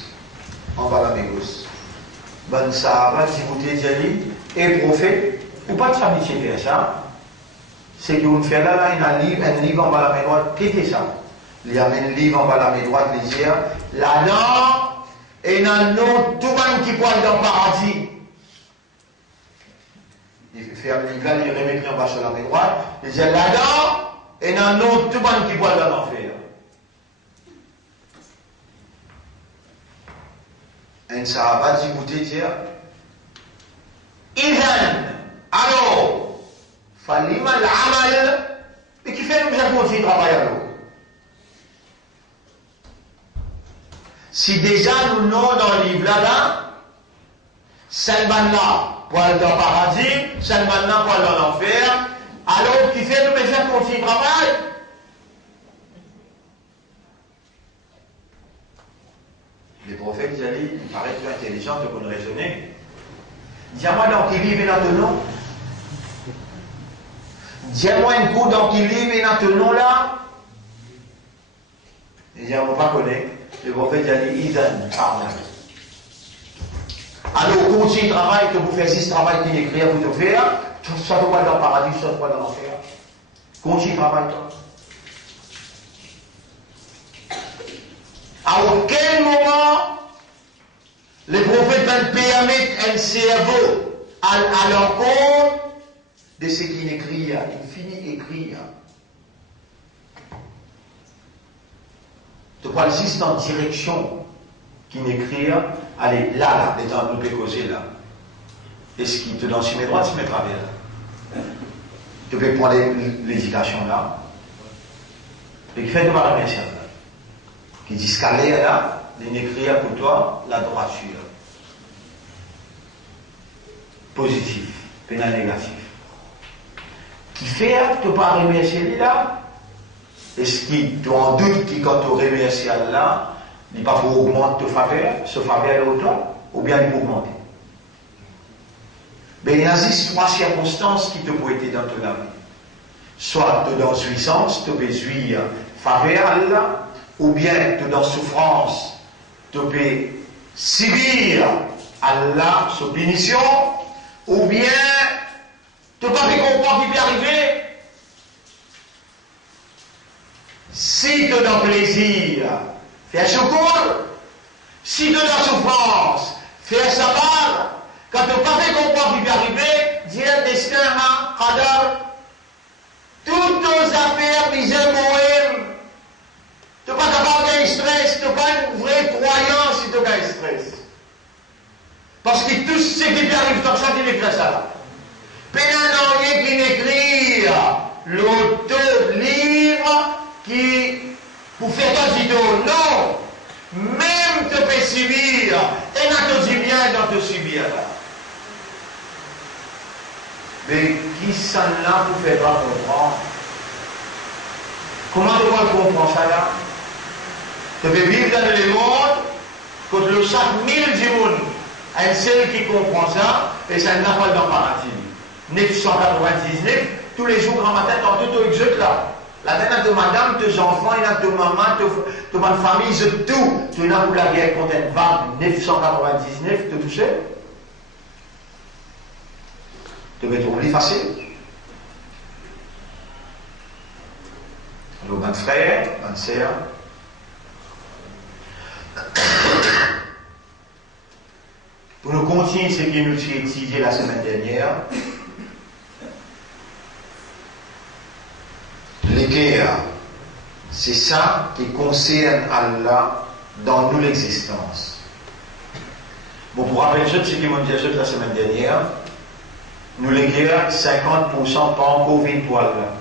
En bas la main gauche. Ben Sahaba, si vous dites, et prophète, ou pas de s'habituer faire ça. C'est que vous me faites là, il y a un livre en bas la main droite. Qu'est-ce que ça? il amène le livre en bas la main droite, il dit, là-dedans, et dans nous, tout le monde qui pointe dans le paradis. Il fait il va les remettre en bas sur la main droite, il dit, là-dedans, et dans nous, tout le monde qui pointe dans l'enfer. Un sahaba dit, écoutez, dire, Ivan, alors, Falima l'amal, mais qui fait nous avons aussi travailler alors. Si déjà nous n'avons dans le livre là, Salman-là, pour aller dans le paradis, Salman-là, pour aller dans l'enfer, alors qui fait nous faire continuer le travail? Les prophètes, il paraît plus intelligent que vous raisonner. Dis-moi dans qui livre est notre nom. Dis-moi un coup dans qui livre est notre nom là. Et dis-moi, on ne va pas connaître. Le prophète a dit, Izan, pardon. Alors, continuez le travail que vous faites, ce travail qui est écrit à vous de faire, soit vous dans le paradis, soit vous dans l'enfer. Continuez le travail, toi. À aucun moment, les prophètes vont permettre un cerveau à l'encontre de ce qu'il écrit. Il finit écrire. De quoi existe en direction qui n'écrit, allez, là, les temps nous peut causer là. Et ce qui te donne sur mes droites, sur mes travers là. Tu peux prendre l'éducation là. Et qui fait de ma remercier là. Qui dit scaler là, il écrit pour toi la droiture. Positif, pénal négatif. Qui fait que tu ne pas remercier là. Est-ce qu'il tu en doute que quand tu remercies Allah, il n'est pas pour augmenter ce faveur autant, ou bien il pour augmenter? Mais il y a trois circonstances qui te peuvent aider dans ton avis. Soit tu es dans jouissance, tu peux jouir faveur Allah, ou bien tu es dans souffrance, tu peux subir Allah sous punition, ou bien tu n'as pas pu comprendre qui peut arriver. Si tu es dans le plaisir, fais secours. Si tu es dans la souffrance, fais savoir. Quand tu n'as pas fait comprendre qui peut arriver, dis un destin, qadar. Toutes nos affaires, misère, moelle. Tu n'es pas capable d'un stress, tu n'as pas une vraie croyance si tu as un stress. Parce que tout ce qui peut arriver, comme ça, tu n'écris ça là. Pénal rien qui n'écrit l'auto-livre qui, pour faire ton vidéo, non, même te fait subir, et n'a te dit bien dans te subir là. Mais qui s'en là pour faire pas comprendre? Comment tu vas comprendre ça là? Tu peux vivre dans le monde, contre le chaque mille du monde, un seul qui comprend ça, et ça n'a pas dans le paradis. 999, tous les jours, grand matin, tu as tout exote là. La tête de madame, tes enfants, il y a de maman, de ma famille, je tout. Tu as pour la guerre contre une vague 999, tu tout seul. Tu vas trouver facile. Alors, mon frère, ma soeur, pour nous continuer ce qui nous a étudié la semaine dernière, l'équerre, c'est ça qui concerne Allah dans nous l'existence. Bon, pour rappeler ce qui m'ont dit la semaine dernière, nous l'équerre, 50% pas encore vu pour Allah.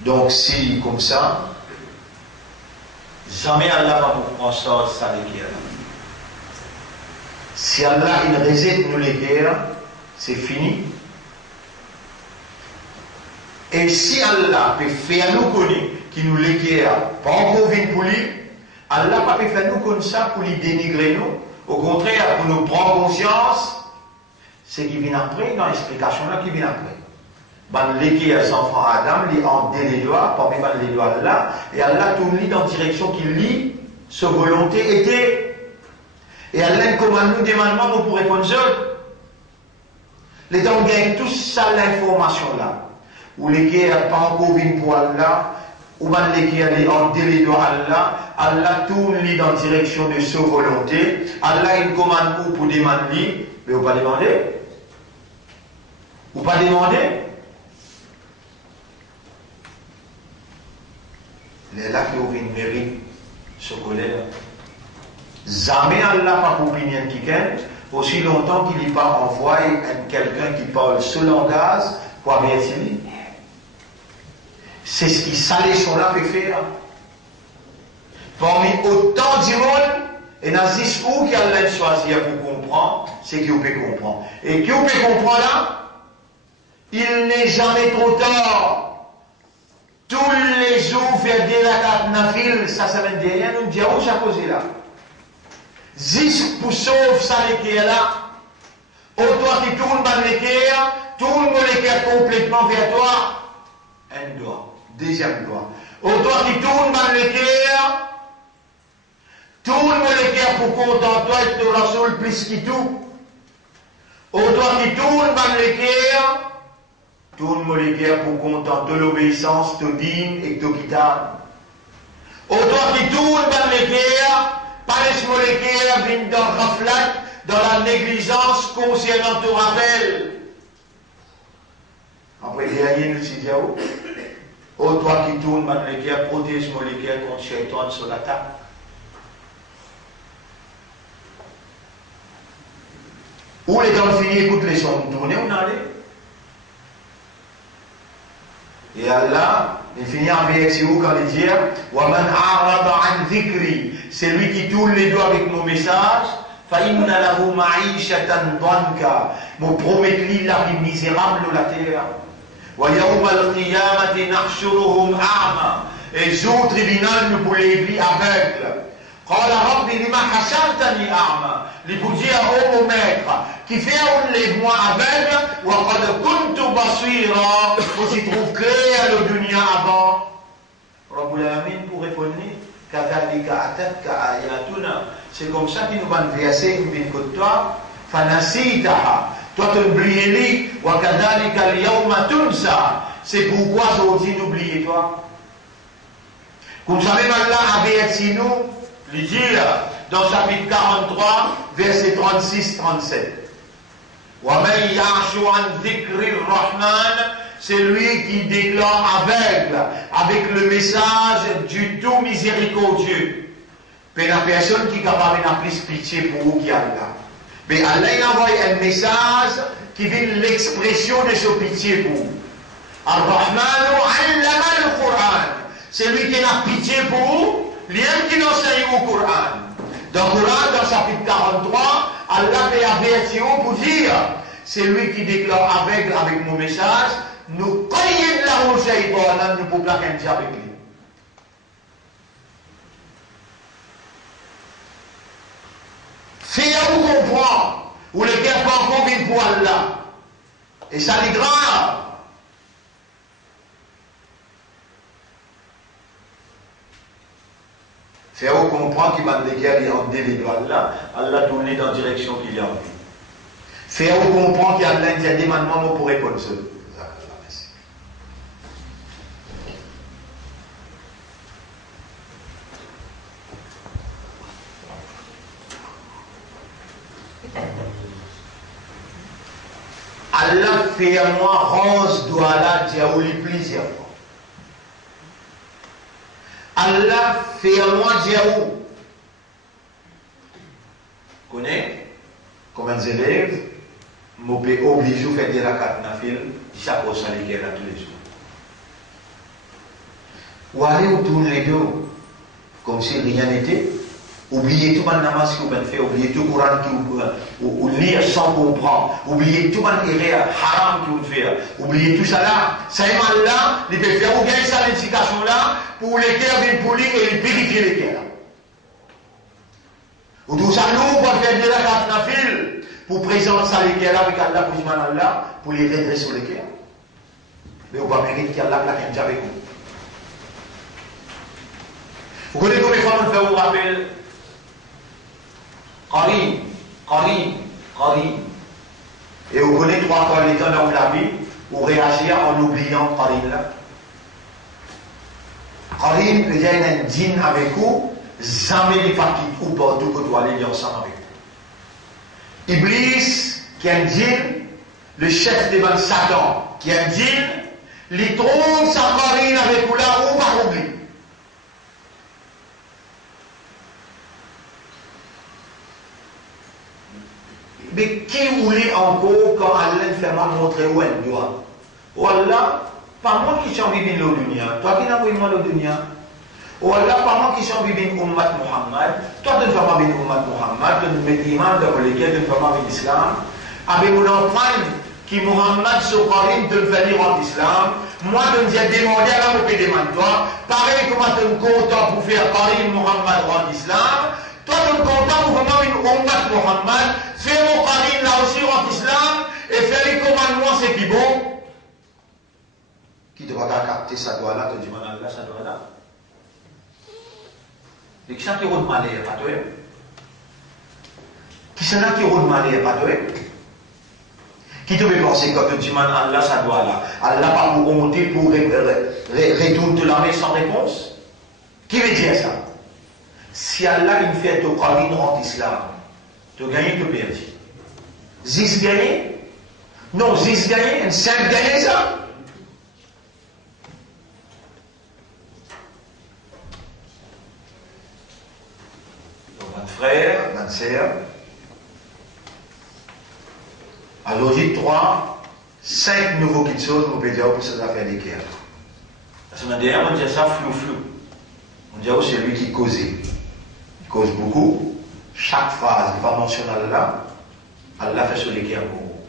Donc, si comme ça, jamais Allah va vous prendre ça l'équerre. Si Allah il réside nous l'équerre, c'est fini. Et si Allah peut faire nous connaître qui nous l'équerre, pas encore vu pour lui, Allah ne peut pas faire nous comme ça pour lui dénigrer nous. Au contraire, pour nous prendre conscience, c'est qui vient après, dans l'explication là qui vient après. Ben, l'équerre, les enfants Adam, les en les doigts, parmi les doigts là, et Allah tourne lui dans la direction qu'il lit, sa volonté était. Et Allah commande nous des mandements pour nous répondre seul. Les gens gagnent tout ça l'information là. Ou les guerres pas encore vu pour Allah, ou bien qui allait en délai de Allah, Allah tourne dans la direction de sa volonté, Allah une commande pour demander, mais vous pas demander. Vous pas demander. Les là qui ont une mérite, ce collègue. Jamais Allah n'a pas opinion qui gagne, aussi longtemps qu'il n'est pas envoyé quelqu'un qui parle ce langage pour avertir. C'est ce qui salé son là peut faire. Parmi autant de monde, et dans ce discours qu'Allah choisit pour comprendre, c'est qu'il peut comprendre. Et qui peut comprendre là, il n'est jamais trop tard. Tous les jours, faire des rakat nafil, ça veut dire rien, nous disons, où ça cause là? Juste pour sauver ça, les là. Au toi qui tourne dans l'équerre, tourne l'équerre complètement vers toi. Un doigt. Deuxième doigt. Au toi qui tourne dans l'équerre, tourne l'équerre pour contenter toi et te rasoul plus qui tout. Au toi qui tourne dans l'équerre, tourne l'équerre pour contenter l'obéissance, te dîme et te quitte. Au toi qui tourne dans l'équerre, paraît-ce l'équerre vient dans la raflate, dans la négligence concernant ton rappel. Après, il y a rien aussi, oh, toi qui tournes, man l'équerre, protège mon l'équerre contre Shaitan sur la table. Où les gens écoutent les sons tourner, on allait. Et Allah, il finit avec si vous quand il dit Waman arada an dhikri, c'est lui qui tourne les doigts avec mon message. Fa inna lahu ma'ishatan danka, me promet-lui la vie misérable de la terre. Wa yawma al-qiyamati nahshuruhum a'ma, et jour tribunal nous pour les vies aveugles. Qala rabbi lima hashartani a'ma, li pour dire oh mon maître qui fait un lève-moi aveugle, wa qad kuntu basira, aussi trouve clair le dunya avant. Rabbul Alamin pour répondre kadhalika atatka ayatuna, c'est comme ça qu'il nous va verser une vie de toi, fanasitaha, toi tu oublies, wa kadhalika al-yawma tunsa, c'est pourquoi aujourd'hui n'oubliez toi. Comme ça même Allah avertit nous, lui dire dans chapitre 43, verset 36-37. وَمَنْ يَعْشُ عَنْ ذِكْرِ الرَّحْمَنِ, c'est lui qui déclare aveugle avec le message du tout miséricordieux. Mais la personne qui est capable d'avoir plus pitié pour vous qui Allah. Mais Allah envoie un message qui vient l'expression de ce pitié pour vous. Ar-Rahmanu allama al-Qur'an. C'est lui qui a pitié pour vous, lui qui enseigne au Coran. Dans le Coran, dans le chapitre 43, Allah fait avertir pour dire, c'est lui qui déclare aveugle avec mon message, nous croyons la roche et nous ne pouvons pas qu'un avec lui. Faites-vous comprendre, ou les gars pas encore bien pour Allah. Et ça est grave. Faites-vous comprendre qu'il m'a dit qu'il est en délai de Allah, Allah tourne dans la direction qu'il a envie. Faites-vous comprendre qu'il y a des demandements pour répondre à ça. Allah fait à moi rose de Allah diaouli plusieurs fois. Allah fait à moi diaou. Connais? Comme un élève, je peux obliger à faire des rakats nafil, chaque fois ça les tous les jours. Ou aller autour les deux, comme si rien n'était. Oubliez tout le namaz que vous faites, oubliez tout le Coran que vous lire sans comprendre, oubliez tout le erreur haram que vous faites, oubliez tout ça là. Ça est mal là, il peut faire ou gagner ça l'éducation là, pour les cœurs viennent pour lui et vérifier les cœurs. Ou tout ça nous, pour faire des rakats nafil, pour présenter ça les cœurs avec Allah, pour dire Allah, pour les redresser sur les cœurs. Mais on va mériter qu'Allah l'a qu'un avec vous. Vous connaissez combien de fois on fait vous rappel? Qarim, Qarim, Qarim. Et vous connaissez trois fois les temps dans la vie, ou réagir en oubliant Qarim là. Karim, il y a un djinn avec vous, jamais il va quitter ou partout que tu aller ensemble avec vous. Iblis, qui est un djinn, le chef des bandes Satan, qui est un djinn, il trouve sa Karim avec vous là, ou pas oublier. Mais qui voulait encore quand Allah fait mal montrer où elle doit? Ou Allah, pas moi qui suis vivre dans le dunya, toi qui n'as pas vivre dans le dunya. Ou Allah, pas moi qui suis vivre dans l'ummat Muhammad, toi tu ne fais pas vivre dans l'ummat Muhammad, tu ne mets l'imam dans lequel tu ne fais pas vivre l'islam. Avec mon empreinte qui Muhammad sur Karim te fait lire en islam, moi je me dis demander à la pour demander toi, pareil comment tu es content pour faire Karim Muhammad en islam. Toi, tu es content pour vraiment une ummat Muhammad, faire mon Karim là aussi en islam, et faire les commandements, c'est qui bon? Qui doit capter ça doit là, te dit, Allah, ça doit là. Et qui sont qui roule malé, pas toi? Qui sont là qui roule malé, pas toi? Qui te fait penser quand tu dis, Allah, ça doit là? Allah, pas pour monter, pour retourner la main sans réponse? Qui veut dire ça? Si Allah il fait au Karim en islam, tu gagnes, tu perds. 10 gagné? Non, 10 gagné, 5 gagné ça? Donc, mon frère, ma sœur, à logique 3, 5 nouveaux petites choses, on peut dire pour ça faire des guerres. Parce qu'on a derrière, on dit ça flou. On dit c'est lui qui causait. Cause beaucoup, chaque phrase, il va mentionner Allah, Allah fait sur les guerres pour vous.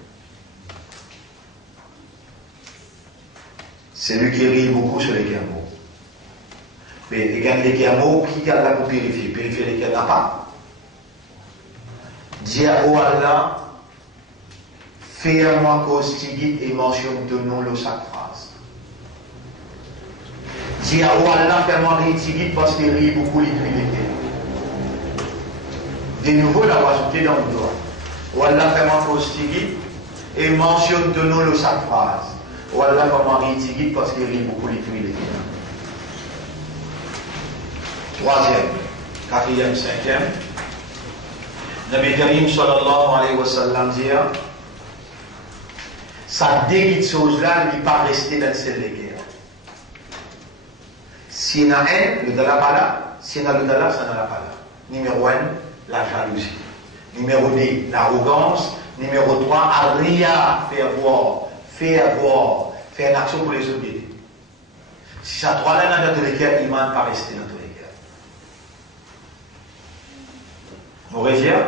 C'est lui qui rit beaucoup sur les guerres pour vous. Mais il gagne les guerres pour qui Allah pour purifier? Purifier les guerres n'a pas. Dire oh Allah, fais-moi cause tigit et mentionne de nom le chaque phrase. Dire oh Allah, fais-moi rire tigit parce qu'il rit beaucoup les guerres. De nouveau, la rajouter dans le doigt. Ou Allah fait ma fausse tigit et mentionne de nous le chaque phrase. Ou Allah fait ma rit tigit parce qu'il rit beaucoup les tuiles. Troisième, quatrième, cinquième. Nabi Karim sallallahu alayhi wa sallam dit ça déguide chose-là, il n'est pas resté dans celle de guerre. S'il y en a un, le dala pas là. S'il y en a le dala, ça n'en a pas là. Numéro 1, la jalousie. Numéro 2, l'arrogance. Numéro 3, Arria, faire voir, faire une action pour les autres. Si ça trois-là dans tous les cas, il ne va pas rester dans tous les cas. On revient,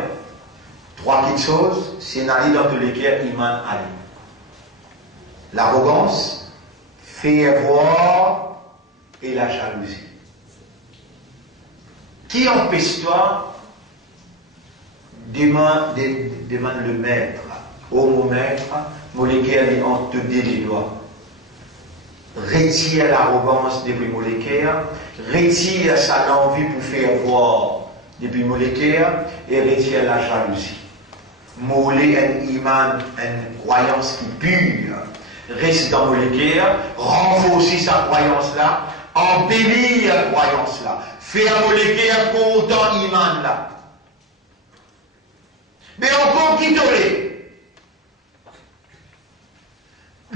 3 petites choses, si on a dans tous les cas, il va aller. L'arrogance, faire voir et la jalousie. Qui empêche toi demande le maître. Oh mon maître, mon léguer on te dit les doigts. Retire l'arrogance depuis mon léguer, retire sa envie pour faire voir depuis mon léguer et retire la jalousie. Mouler un iman, une croyance qui pure, reste dans mon léguer, renforcer sa croyance là, embellir la croyance là. Faire mon léguer content iman là. Mais encore qui t'aurait?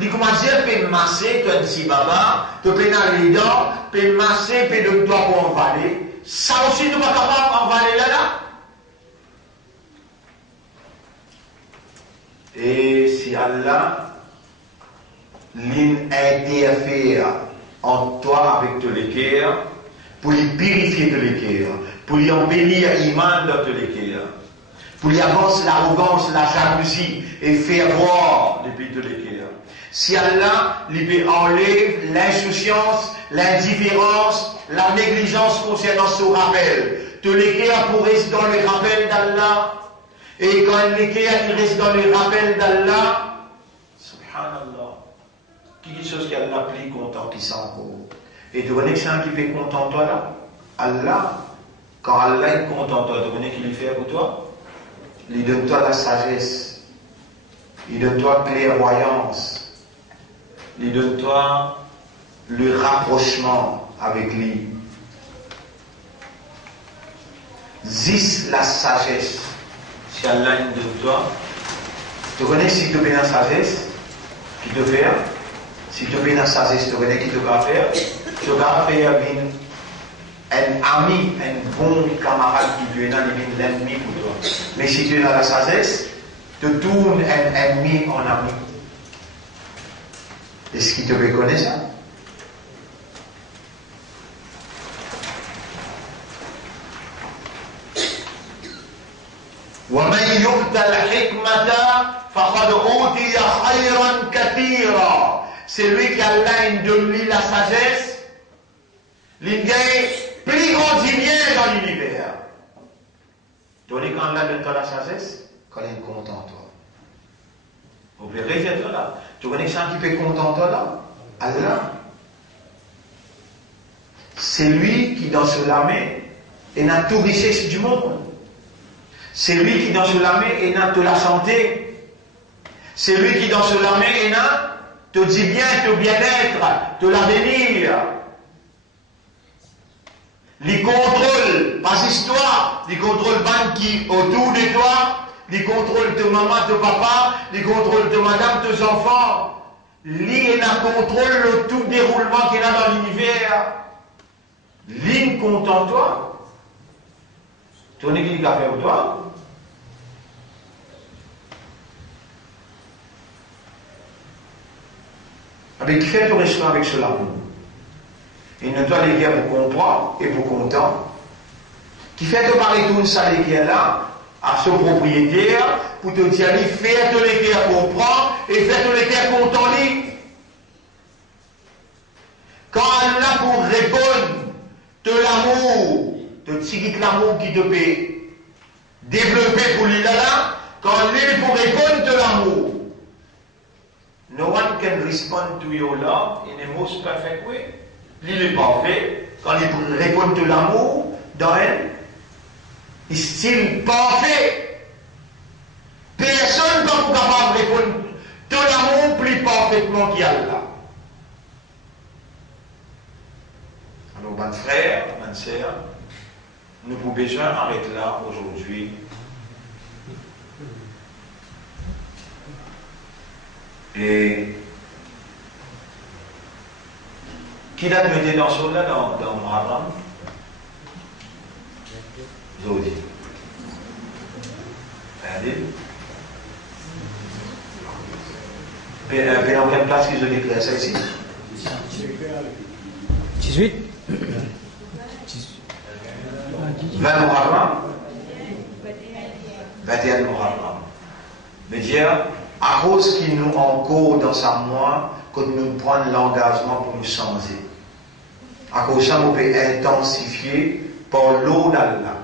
Il commence à faire masser, tu as dit baba, tu peux aller dedans, tu peux masser, tu peux toi pour envaler. Ça aussi, tu ne vas pas capable d'envaler là. Et si Allah l'interfère en toi avec tous les cœurs, pour lui purifier tous les cœurs, pour lui embellir l'iman de tous les cœurs, pour lui avancer l'arrogance, la jalousie et faire voir depuis tous les cœurs. Si Allah lui enlève l'insouciance, l'indifférence, la négligence concernant son rappel, tous les cœurs pour rester dans le rappel d'Allah, et quand les cœurs restent dans le rappel d'Allah, subhanallah, quelque chose qui Allah plus content qui s'en vaut. Et tu connais que c'est un qui fait content toi là? Allah, quand Allah est content toi, tu connais qu'il lui fait pour toi? Il donne toi la sagesse, il donne toi la clairvoyance, il donne toi le rapprochement avec lui. Zis la sagesse. Si Allah de toi, tu connais si tu es dans la sagesse, qui te fait, si tu es dans la sagesse, tu connais qui te va faire, tu vas faire un ami, un bon camarade qui tu es dans l'ennemi pour toi. Mais si tu es dans la sagesse, tu tournes un ennemi en ami. Est-ce qu'il te peut connaître ça? وَمَنْ يُؤْتَ الْحِكْمَةَ فَقَدْ أُوتِيَ خَيْرًا كَثِيرًا. C'est lui qui Allah donne lui la sagesse, il gagne plus grand bien dans l'univers. Tandis quand Allah donne toi la sagesse, quand il est content toi. Vous verrez, c'est là. Tu connais ça qui peut content toi là? Allah. C'est lui qui dans ce lamé et n'a tout richesse du monde. C'est lui qui dans ce lamé et n'a de la santé. C'est lui qui dans ce lamé et n'a te dit bien, te bien-être, te l'avenir. Il contrôle, pas histoire, il contrôle ban qui autour de toi, il contrôle de maman, de papa, il contrôle de madame, tes enfants. Il contrôle le tout déroulement qu'il a dans l'univers. L'in content toi. Tu n'es qui a fait pour toi? Avec qui fait ton restaurant avec cela? Il ne doit les guerres pour comprendre et pour content. Qui fait te parler tout ça les guerres là à ce propriétaire pour te dire fais te les guerres comprendre et fais te les guerres content. Quand Allah pour répondre de l'amour, de tirer l'amour qui te peut développer pour lui là, quand lui pour répondre de l'amour. No one can respond to your love in the most perfect way. Lui est parfait. Quand il répond de l'amour, dans elle, il est style parfait. Personne n'est capable de répondre de l'amour plus parfaitement qu'Allah. Alors, mes frères, mes sœurs, nous pouvons besoin arrêter là aujourd'hui. Et qui l'a mené dans ce là dans Muharram? Zodi. Regardez. Et en quelle place qu'ils ont déclaré ça ici? 18. 20 Muharram. 21 Muharram. Mais dire, à cause qu'il nous encore dans sa moi, que nous prenons l'engagement pour nous changer. À cause de ça, on peut intensifier par l'eau d'Allah.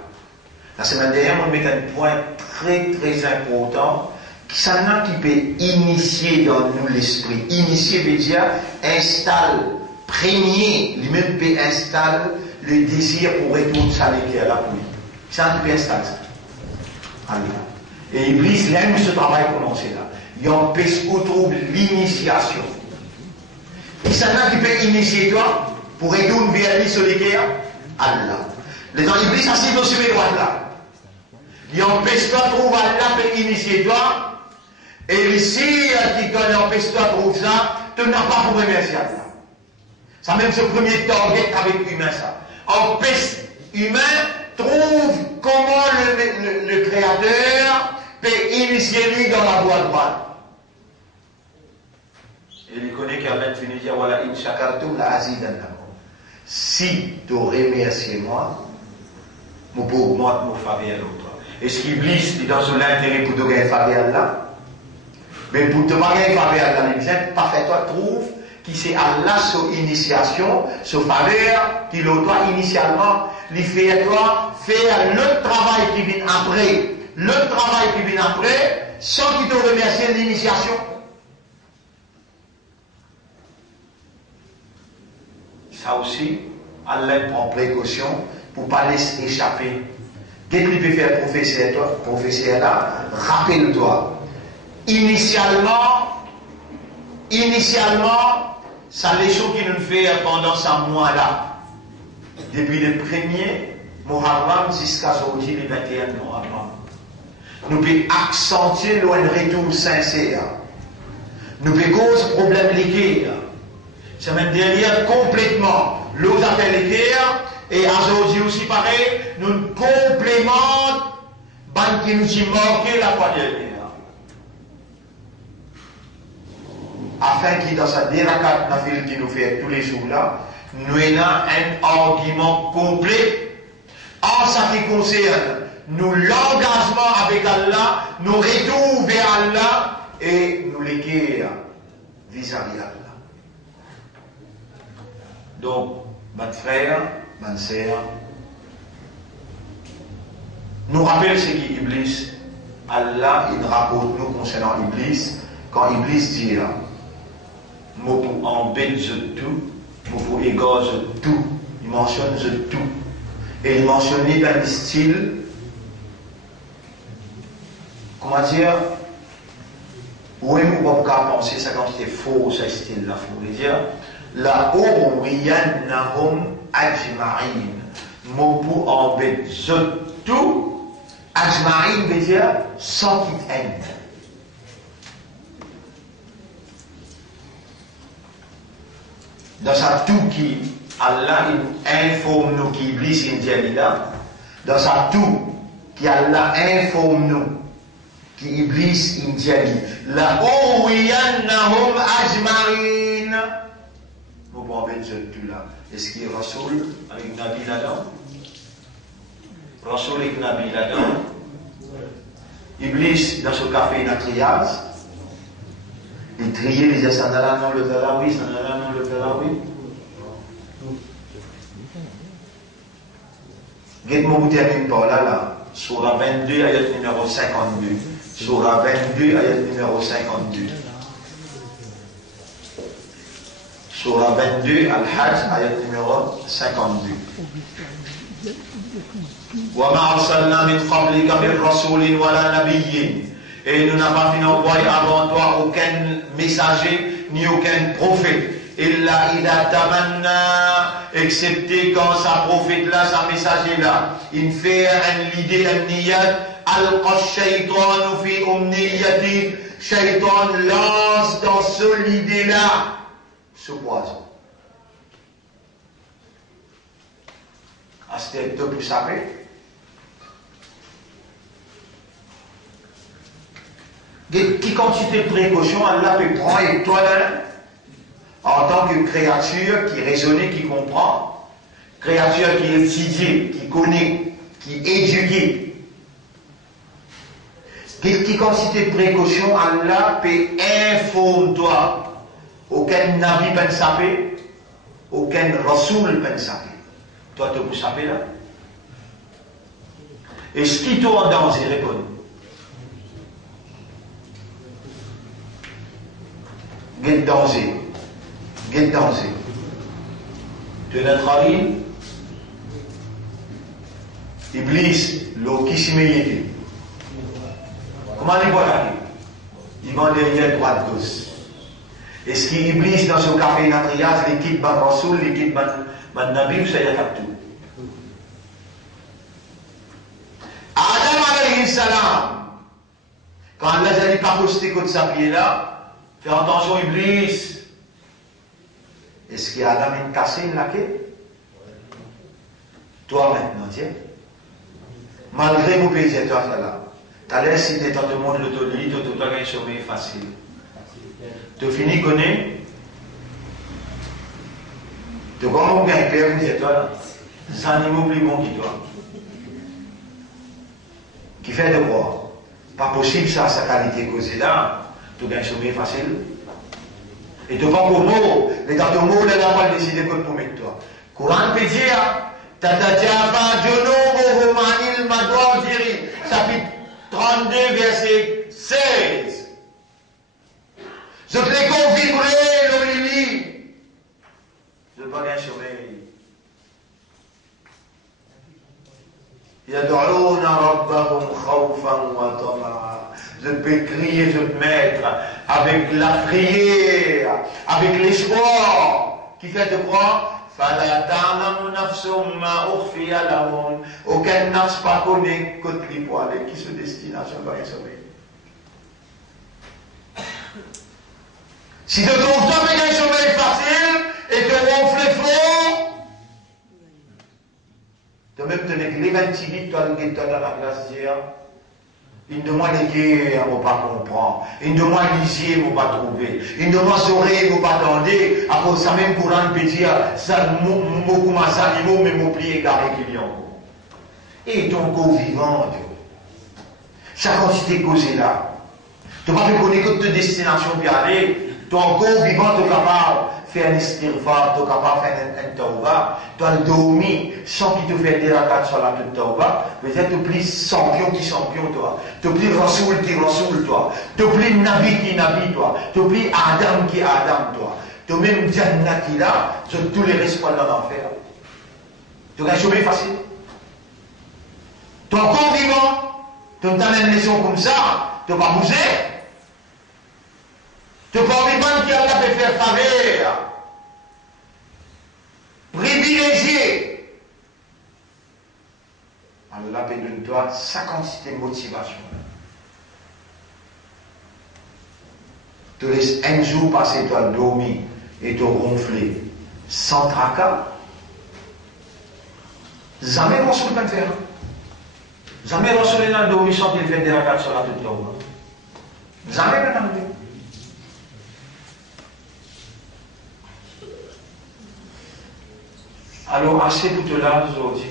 La semaine dernière, on met un point très très important qui peut initier dans nous l'esprit. Initier veut dire installe, premier, lui-même peut installer le désir pour retourner à l'éclair la pluie. Ça peut installer ça. Allah. Et Iblis aime ce travail commencé là. Il empêche ou trouble l'initiation. Et ça qui peut initier toi pour retourner vers lui sur l'éclair? Allah. Les gens Iblis assis sur mes droites là. Il empêche toi de trouver Allah pour initier toi. Et ici, qui empêche toi de trouver ça, tu n'as pas pour remercier Allah. Ça même ce premier target avec l'humain ça. Empêche humain, trouve comment le Créateur peut initier lui dans la voie droite. Et il connaît qu'Allah finit dire voilà, in shakartum la azidannakum. Si tu remercies moi, je peux augmenter mon faveur à l'autre. Est-ce qu'Iblis est dans son intérêt pour te gagner faveur là? Mais pour te gagner faveur là, il vient parfaitement trouve qui c'est Allah son initiation, son faveur, qui le doit initialement, lui faire toi faire le travail qui vient après, le travail qui vient après, sans qu'il te remercie l'initiation. Ça aussi, Allah prend précaution pour ne pas laisser échapper. Dès qu'il peut faire professeur là, rappelle-toi. Initialement, ça les choses qu'il nous fait pendant ce mois-là. depuis le premier Muharram jusqu'à aujourd'hui, le 21 Muharram. Nous pouvons accentuer le retour sincère. Nous pouvons causer problème liquide. Ça mène derrière complètement. L'autre appelle l'équerre, et aujourd'hui aussi pareil, nous complémentons qui nous a manqué la fois dernière. Afin qu'il dans sa déracat nafil qui nous fait tous les jours là, nous ayons un argument complet en ce qui concerne nous l'engagement avec Allah, nous retour vers Allah et nous l'équerre vis-à-vis Allah. Donc, mon frère, ma sœur, nous rappelle ce qui Iblis. Allah, il rapporte nous concernant Iblis, quand Iblis dit là, moi pour embêter tout, moi pour égorger tout, il mentionne tout. Et il mentionne dans le style, comment dire, où est-ce qu'on peut penser ça quand c'était faux, ce style-là, il faut dire, la urwiyannahum ajma'in, moi pour embêter tout, ajma'in veut dire sans qu'il aime. Dans sa tout qui, Allah informe nous qui Iblis il là. Dans sa tout qui Allah informe nous qui Iblis il dit la urwiyannahum ajma'in. Vous pouvez mettre tout là. Est-ce qu'il y a Rasoul avec Nabi là-dedans? Rasoul avec Nabi là-dedans. Iblis dans ce café Natriaz. Il triait, il disait ça n'a là non le Talawi, ça n'a là non le Talawi. Guette-moi vous termine par là, Surah 22, ayat numéro 52. Surah 22, ayat numéro 52. Surah 22, Al-Hajj, ayat numéro 52. وَمَا أَرْسَلْنَا مِنْ قَبْلِكَ مِنْ رَسُولٍ وَلَا نَبِيٍّ. Et nous n'avons pas fait envoyer avant toi aucun messager ni aucun prophète. Illa ida tamanna, excepté quand sa prophète là, sa messager là, il fait l'idée, un niyat, alqa shaytan fi umniyati, shaytan lance dans ce idée là, ce poison. C'était deux plus sapé. Qui quantité de précaution Allah peut prendre et toi là, en tant que créature qui raisonne, qui comprend, créature qui est étudiée, qui connaît, qui est éduquée. Qui quantité de précaution Allah peut informer toi. Aucun Nabi peut saper, aucun Rasoul peut saper. Toi tu peux saper là. Et ce qui est en danger, répond. Quel danger? Quel danger? Tu es notre ami? Iblis, l'eau qui s'y met. Comment il va là? Il va derrière droite gauche. Est-ce qu'il Iblis dans ce café Natriaz, l'équipe Ban Rasoul, l'équipe Ban Nabi, ou ça y a tout? Adam alayhi salam, quand Allah a dit pas posté comme ça pied là, fais attention, Iblis. Est-ce qu'il y a Adam une cassée, une laquée? Toi maintenant, tiens. Malgré vos pays, toi, là. T'as l'air si t'es dans le monde l'autonomie, tu as un sommeil facile. Tu finis connaître. Tu comprends bien, père, vous êtes toi là. Des animaux plus bons que toi. Qui fait de quoi? Pas possible ça, sa qualité causée là. Tu as un sommeil facile. Et tu vas pour mot, les dans ton mot, là, on va décider que pour mettre toi. Courant peut dire, Tatajafa Junubuhum anil Madwajiri, chapitre 32, verset 16. Je te les configurerai, l'Olili. Je ne veux pas bien sommeil. Yad'una rabbahum khawfan wa tama'a. Je peux crier, je peux mettre avec la prière, avec l'espoir, qui fait de quoi? فَلَا تَعْلَمُ نَفْسٌ مَا أُخْفِيَ لَهُمْ. Aucun nafs pas connaît que les poils qui se destinent à se sauver. Si tu trouves toi un sommeil facile et que ronfle fort, tu même te l'éventilité, toi le guetteur dans la classe dire, il demande les guerres, on ne va pas comprendre. Il demande lisier, on ne va pas trouver. Il demande sourire, on ne va pas attendre. À cause de ça, même courant peut dire, ça, mot commence à niveau, mais mon plié carré qu'il y a encore. Et ton corps vivant, ça quantité causée là. Tu ne vas pas connaître que ta destination pour y aller. Ton corps vivant, tu es capable de faire un istirfar, tu es capable de faire un tauba, tu as dormi sans qu'il te fasse des rakats sur la tauba, peut-être tu plus champion qui champion, toi. Tu plus rasoul qui rasoul, toi. Tu plus nabi qui nabi, toi. Tu plus Adam qui Adam, toi. Tu même Jannah qui là, sur tous les risques dans l'enfer. Tu as un chemin facile. Ton corps vivant, tu as une leçon comme ça, tu vas bouger. Tu ne peux pas qui Allah peut faire faveur. Privilégié. Allah peut donner toi sa quantité de motivation. Tu laisses un jour passer, toi dormir et te ronfler sans tracas. Jamais Rasoul ne peut faire. Jamais Rasoul n'a dormi sans qu'il fasse des rakats sur la toute tombe. Jamais ne peut faire. Alors, assez pour tout là aujourd'hui.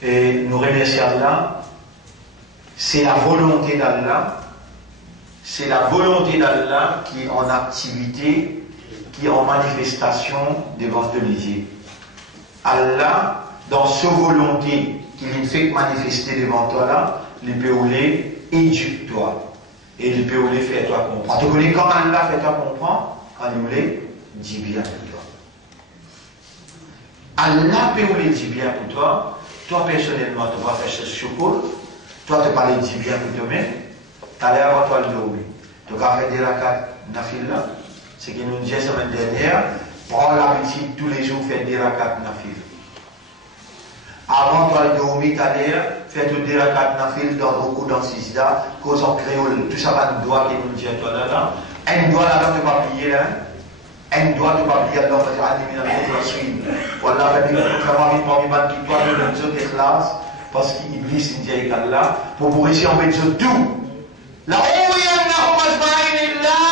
Et nous remercions Allah. C'est la volonté d'Allah. C'est la volonté d'Allah qui est en activité, qui est en manifestation devant de l'Égypte. Allah, dans sa volonté qu'il fait manifester devant toi là, il peut éduque-toi. Et il peut faire toi comprendre. Tu connais quand Allah fait toi comprendre? Quand il voulait, dis bien pour toi. Allah peut vous dire bien pour toi. Toi personnellement, tu vas faire ce chocolat. Toi, tu parles dire bien pour toi-même. Tu as l'air avant toi le dormir. Tu vas faire des rakats nafil là. C'est ce qu'il nous disait la semaine dernière. Prends l'habitude tous les jours faire des rakats nafil. Avant toi le dormir, tu as l'air faire des rakats nafil dans beaucoup dans Sisda, cause en créole. Tout ça va de doigt qui nous dit à toi là. Un doigt là, tu vas plier là. Un doigt de papier à l'enfant animé dans la suite. Voilà, la Bible travaille parmi les qui doivent donner des classes parce qu'il glisse une vieille là pour vous réussir en mettre tout. La ouïannahum ajma'inillah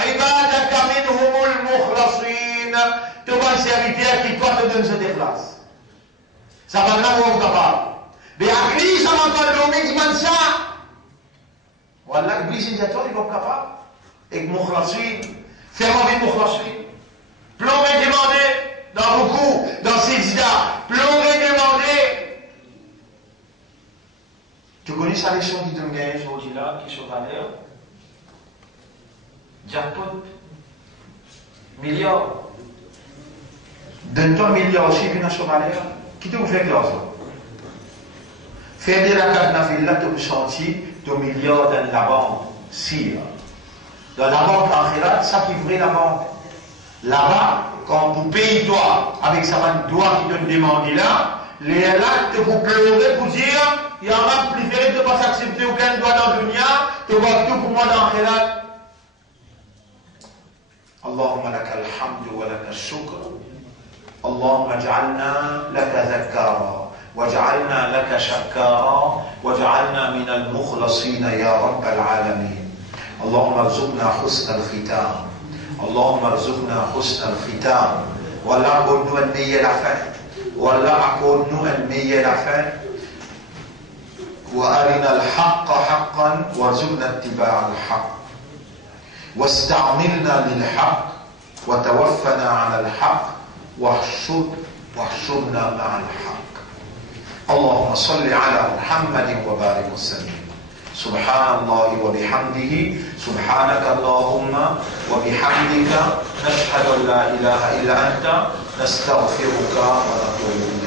ibadaka minhumul mukhlasin. Tu vas un serviteur qui doit te donner des classes. Ça va là où on est capable. Mais à l'église, ça va pas le domaine qui ça. Voilà, l'église, il y a toi, il va capable. Et mukhlasin. Faire envie pour franchir. Plomber demander dans beaucoup, dans Sijda. Plomber demander. Tu connais sa leçon qui te gagne aujourd'hui là, qui est sur valeur? Jackpot. Milliard. Donne-toi milliard aussi, puis sur valeur. Qui te fait classe là? Faire des rakats nafil là, tu peux sentir ton milliard dans la banque. Si. Dans la banque akhirat, ça qui vraie la banque. Là-bas, quand vous payez toi, avec sa main de doigt qui te demande là, les là, que vous pleurez pour dire, il y en a préféré de ne pas s'accepter aucun doigt dans le dunya, tu vas tout pour moi dans l'akhirat. Allahumma laka alhamdu wa laka shukr. Allahumma ja'alna laka zakara. وجعلنا لك شكارا وجعلنا من المخلصين يا رب العالمين. اللهم ارزقنا حسن الختام. اللهم ارزقنا حسن الختام. ولا أكون المية العفان. ولا أكون المية العفان. وأرنا الحق حقا وارزقنا اتباع الحق. واستعملنا للحق وتوفنا على الحق واحشرنا مع الحق. اللهم صل على محمد وبارك وسلم. سبحان الله وبحمده سبحانك اللهم وبحمدك نشهد أن لا إله إلا أنت نستغفرك ونتوب إليك.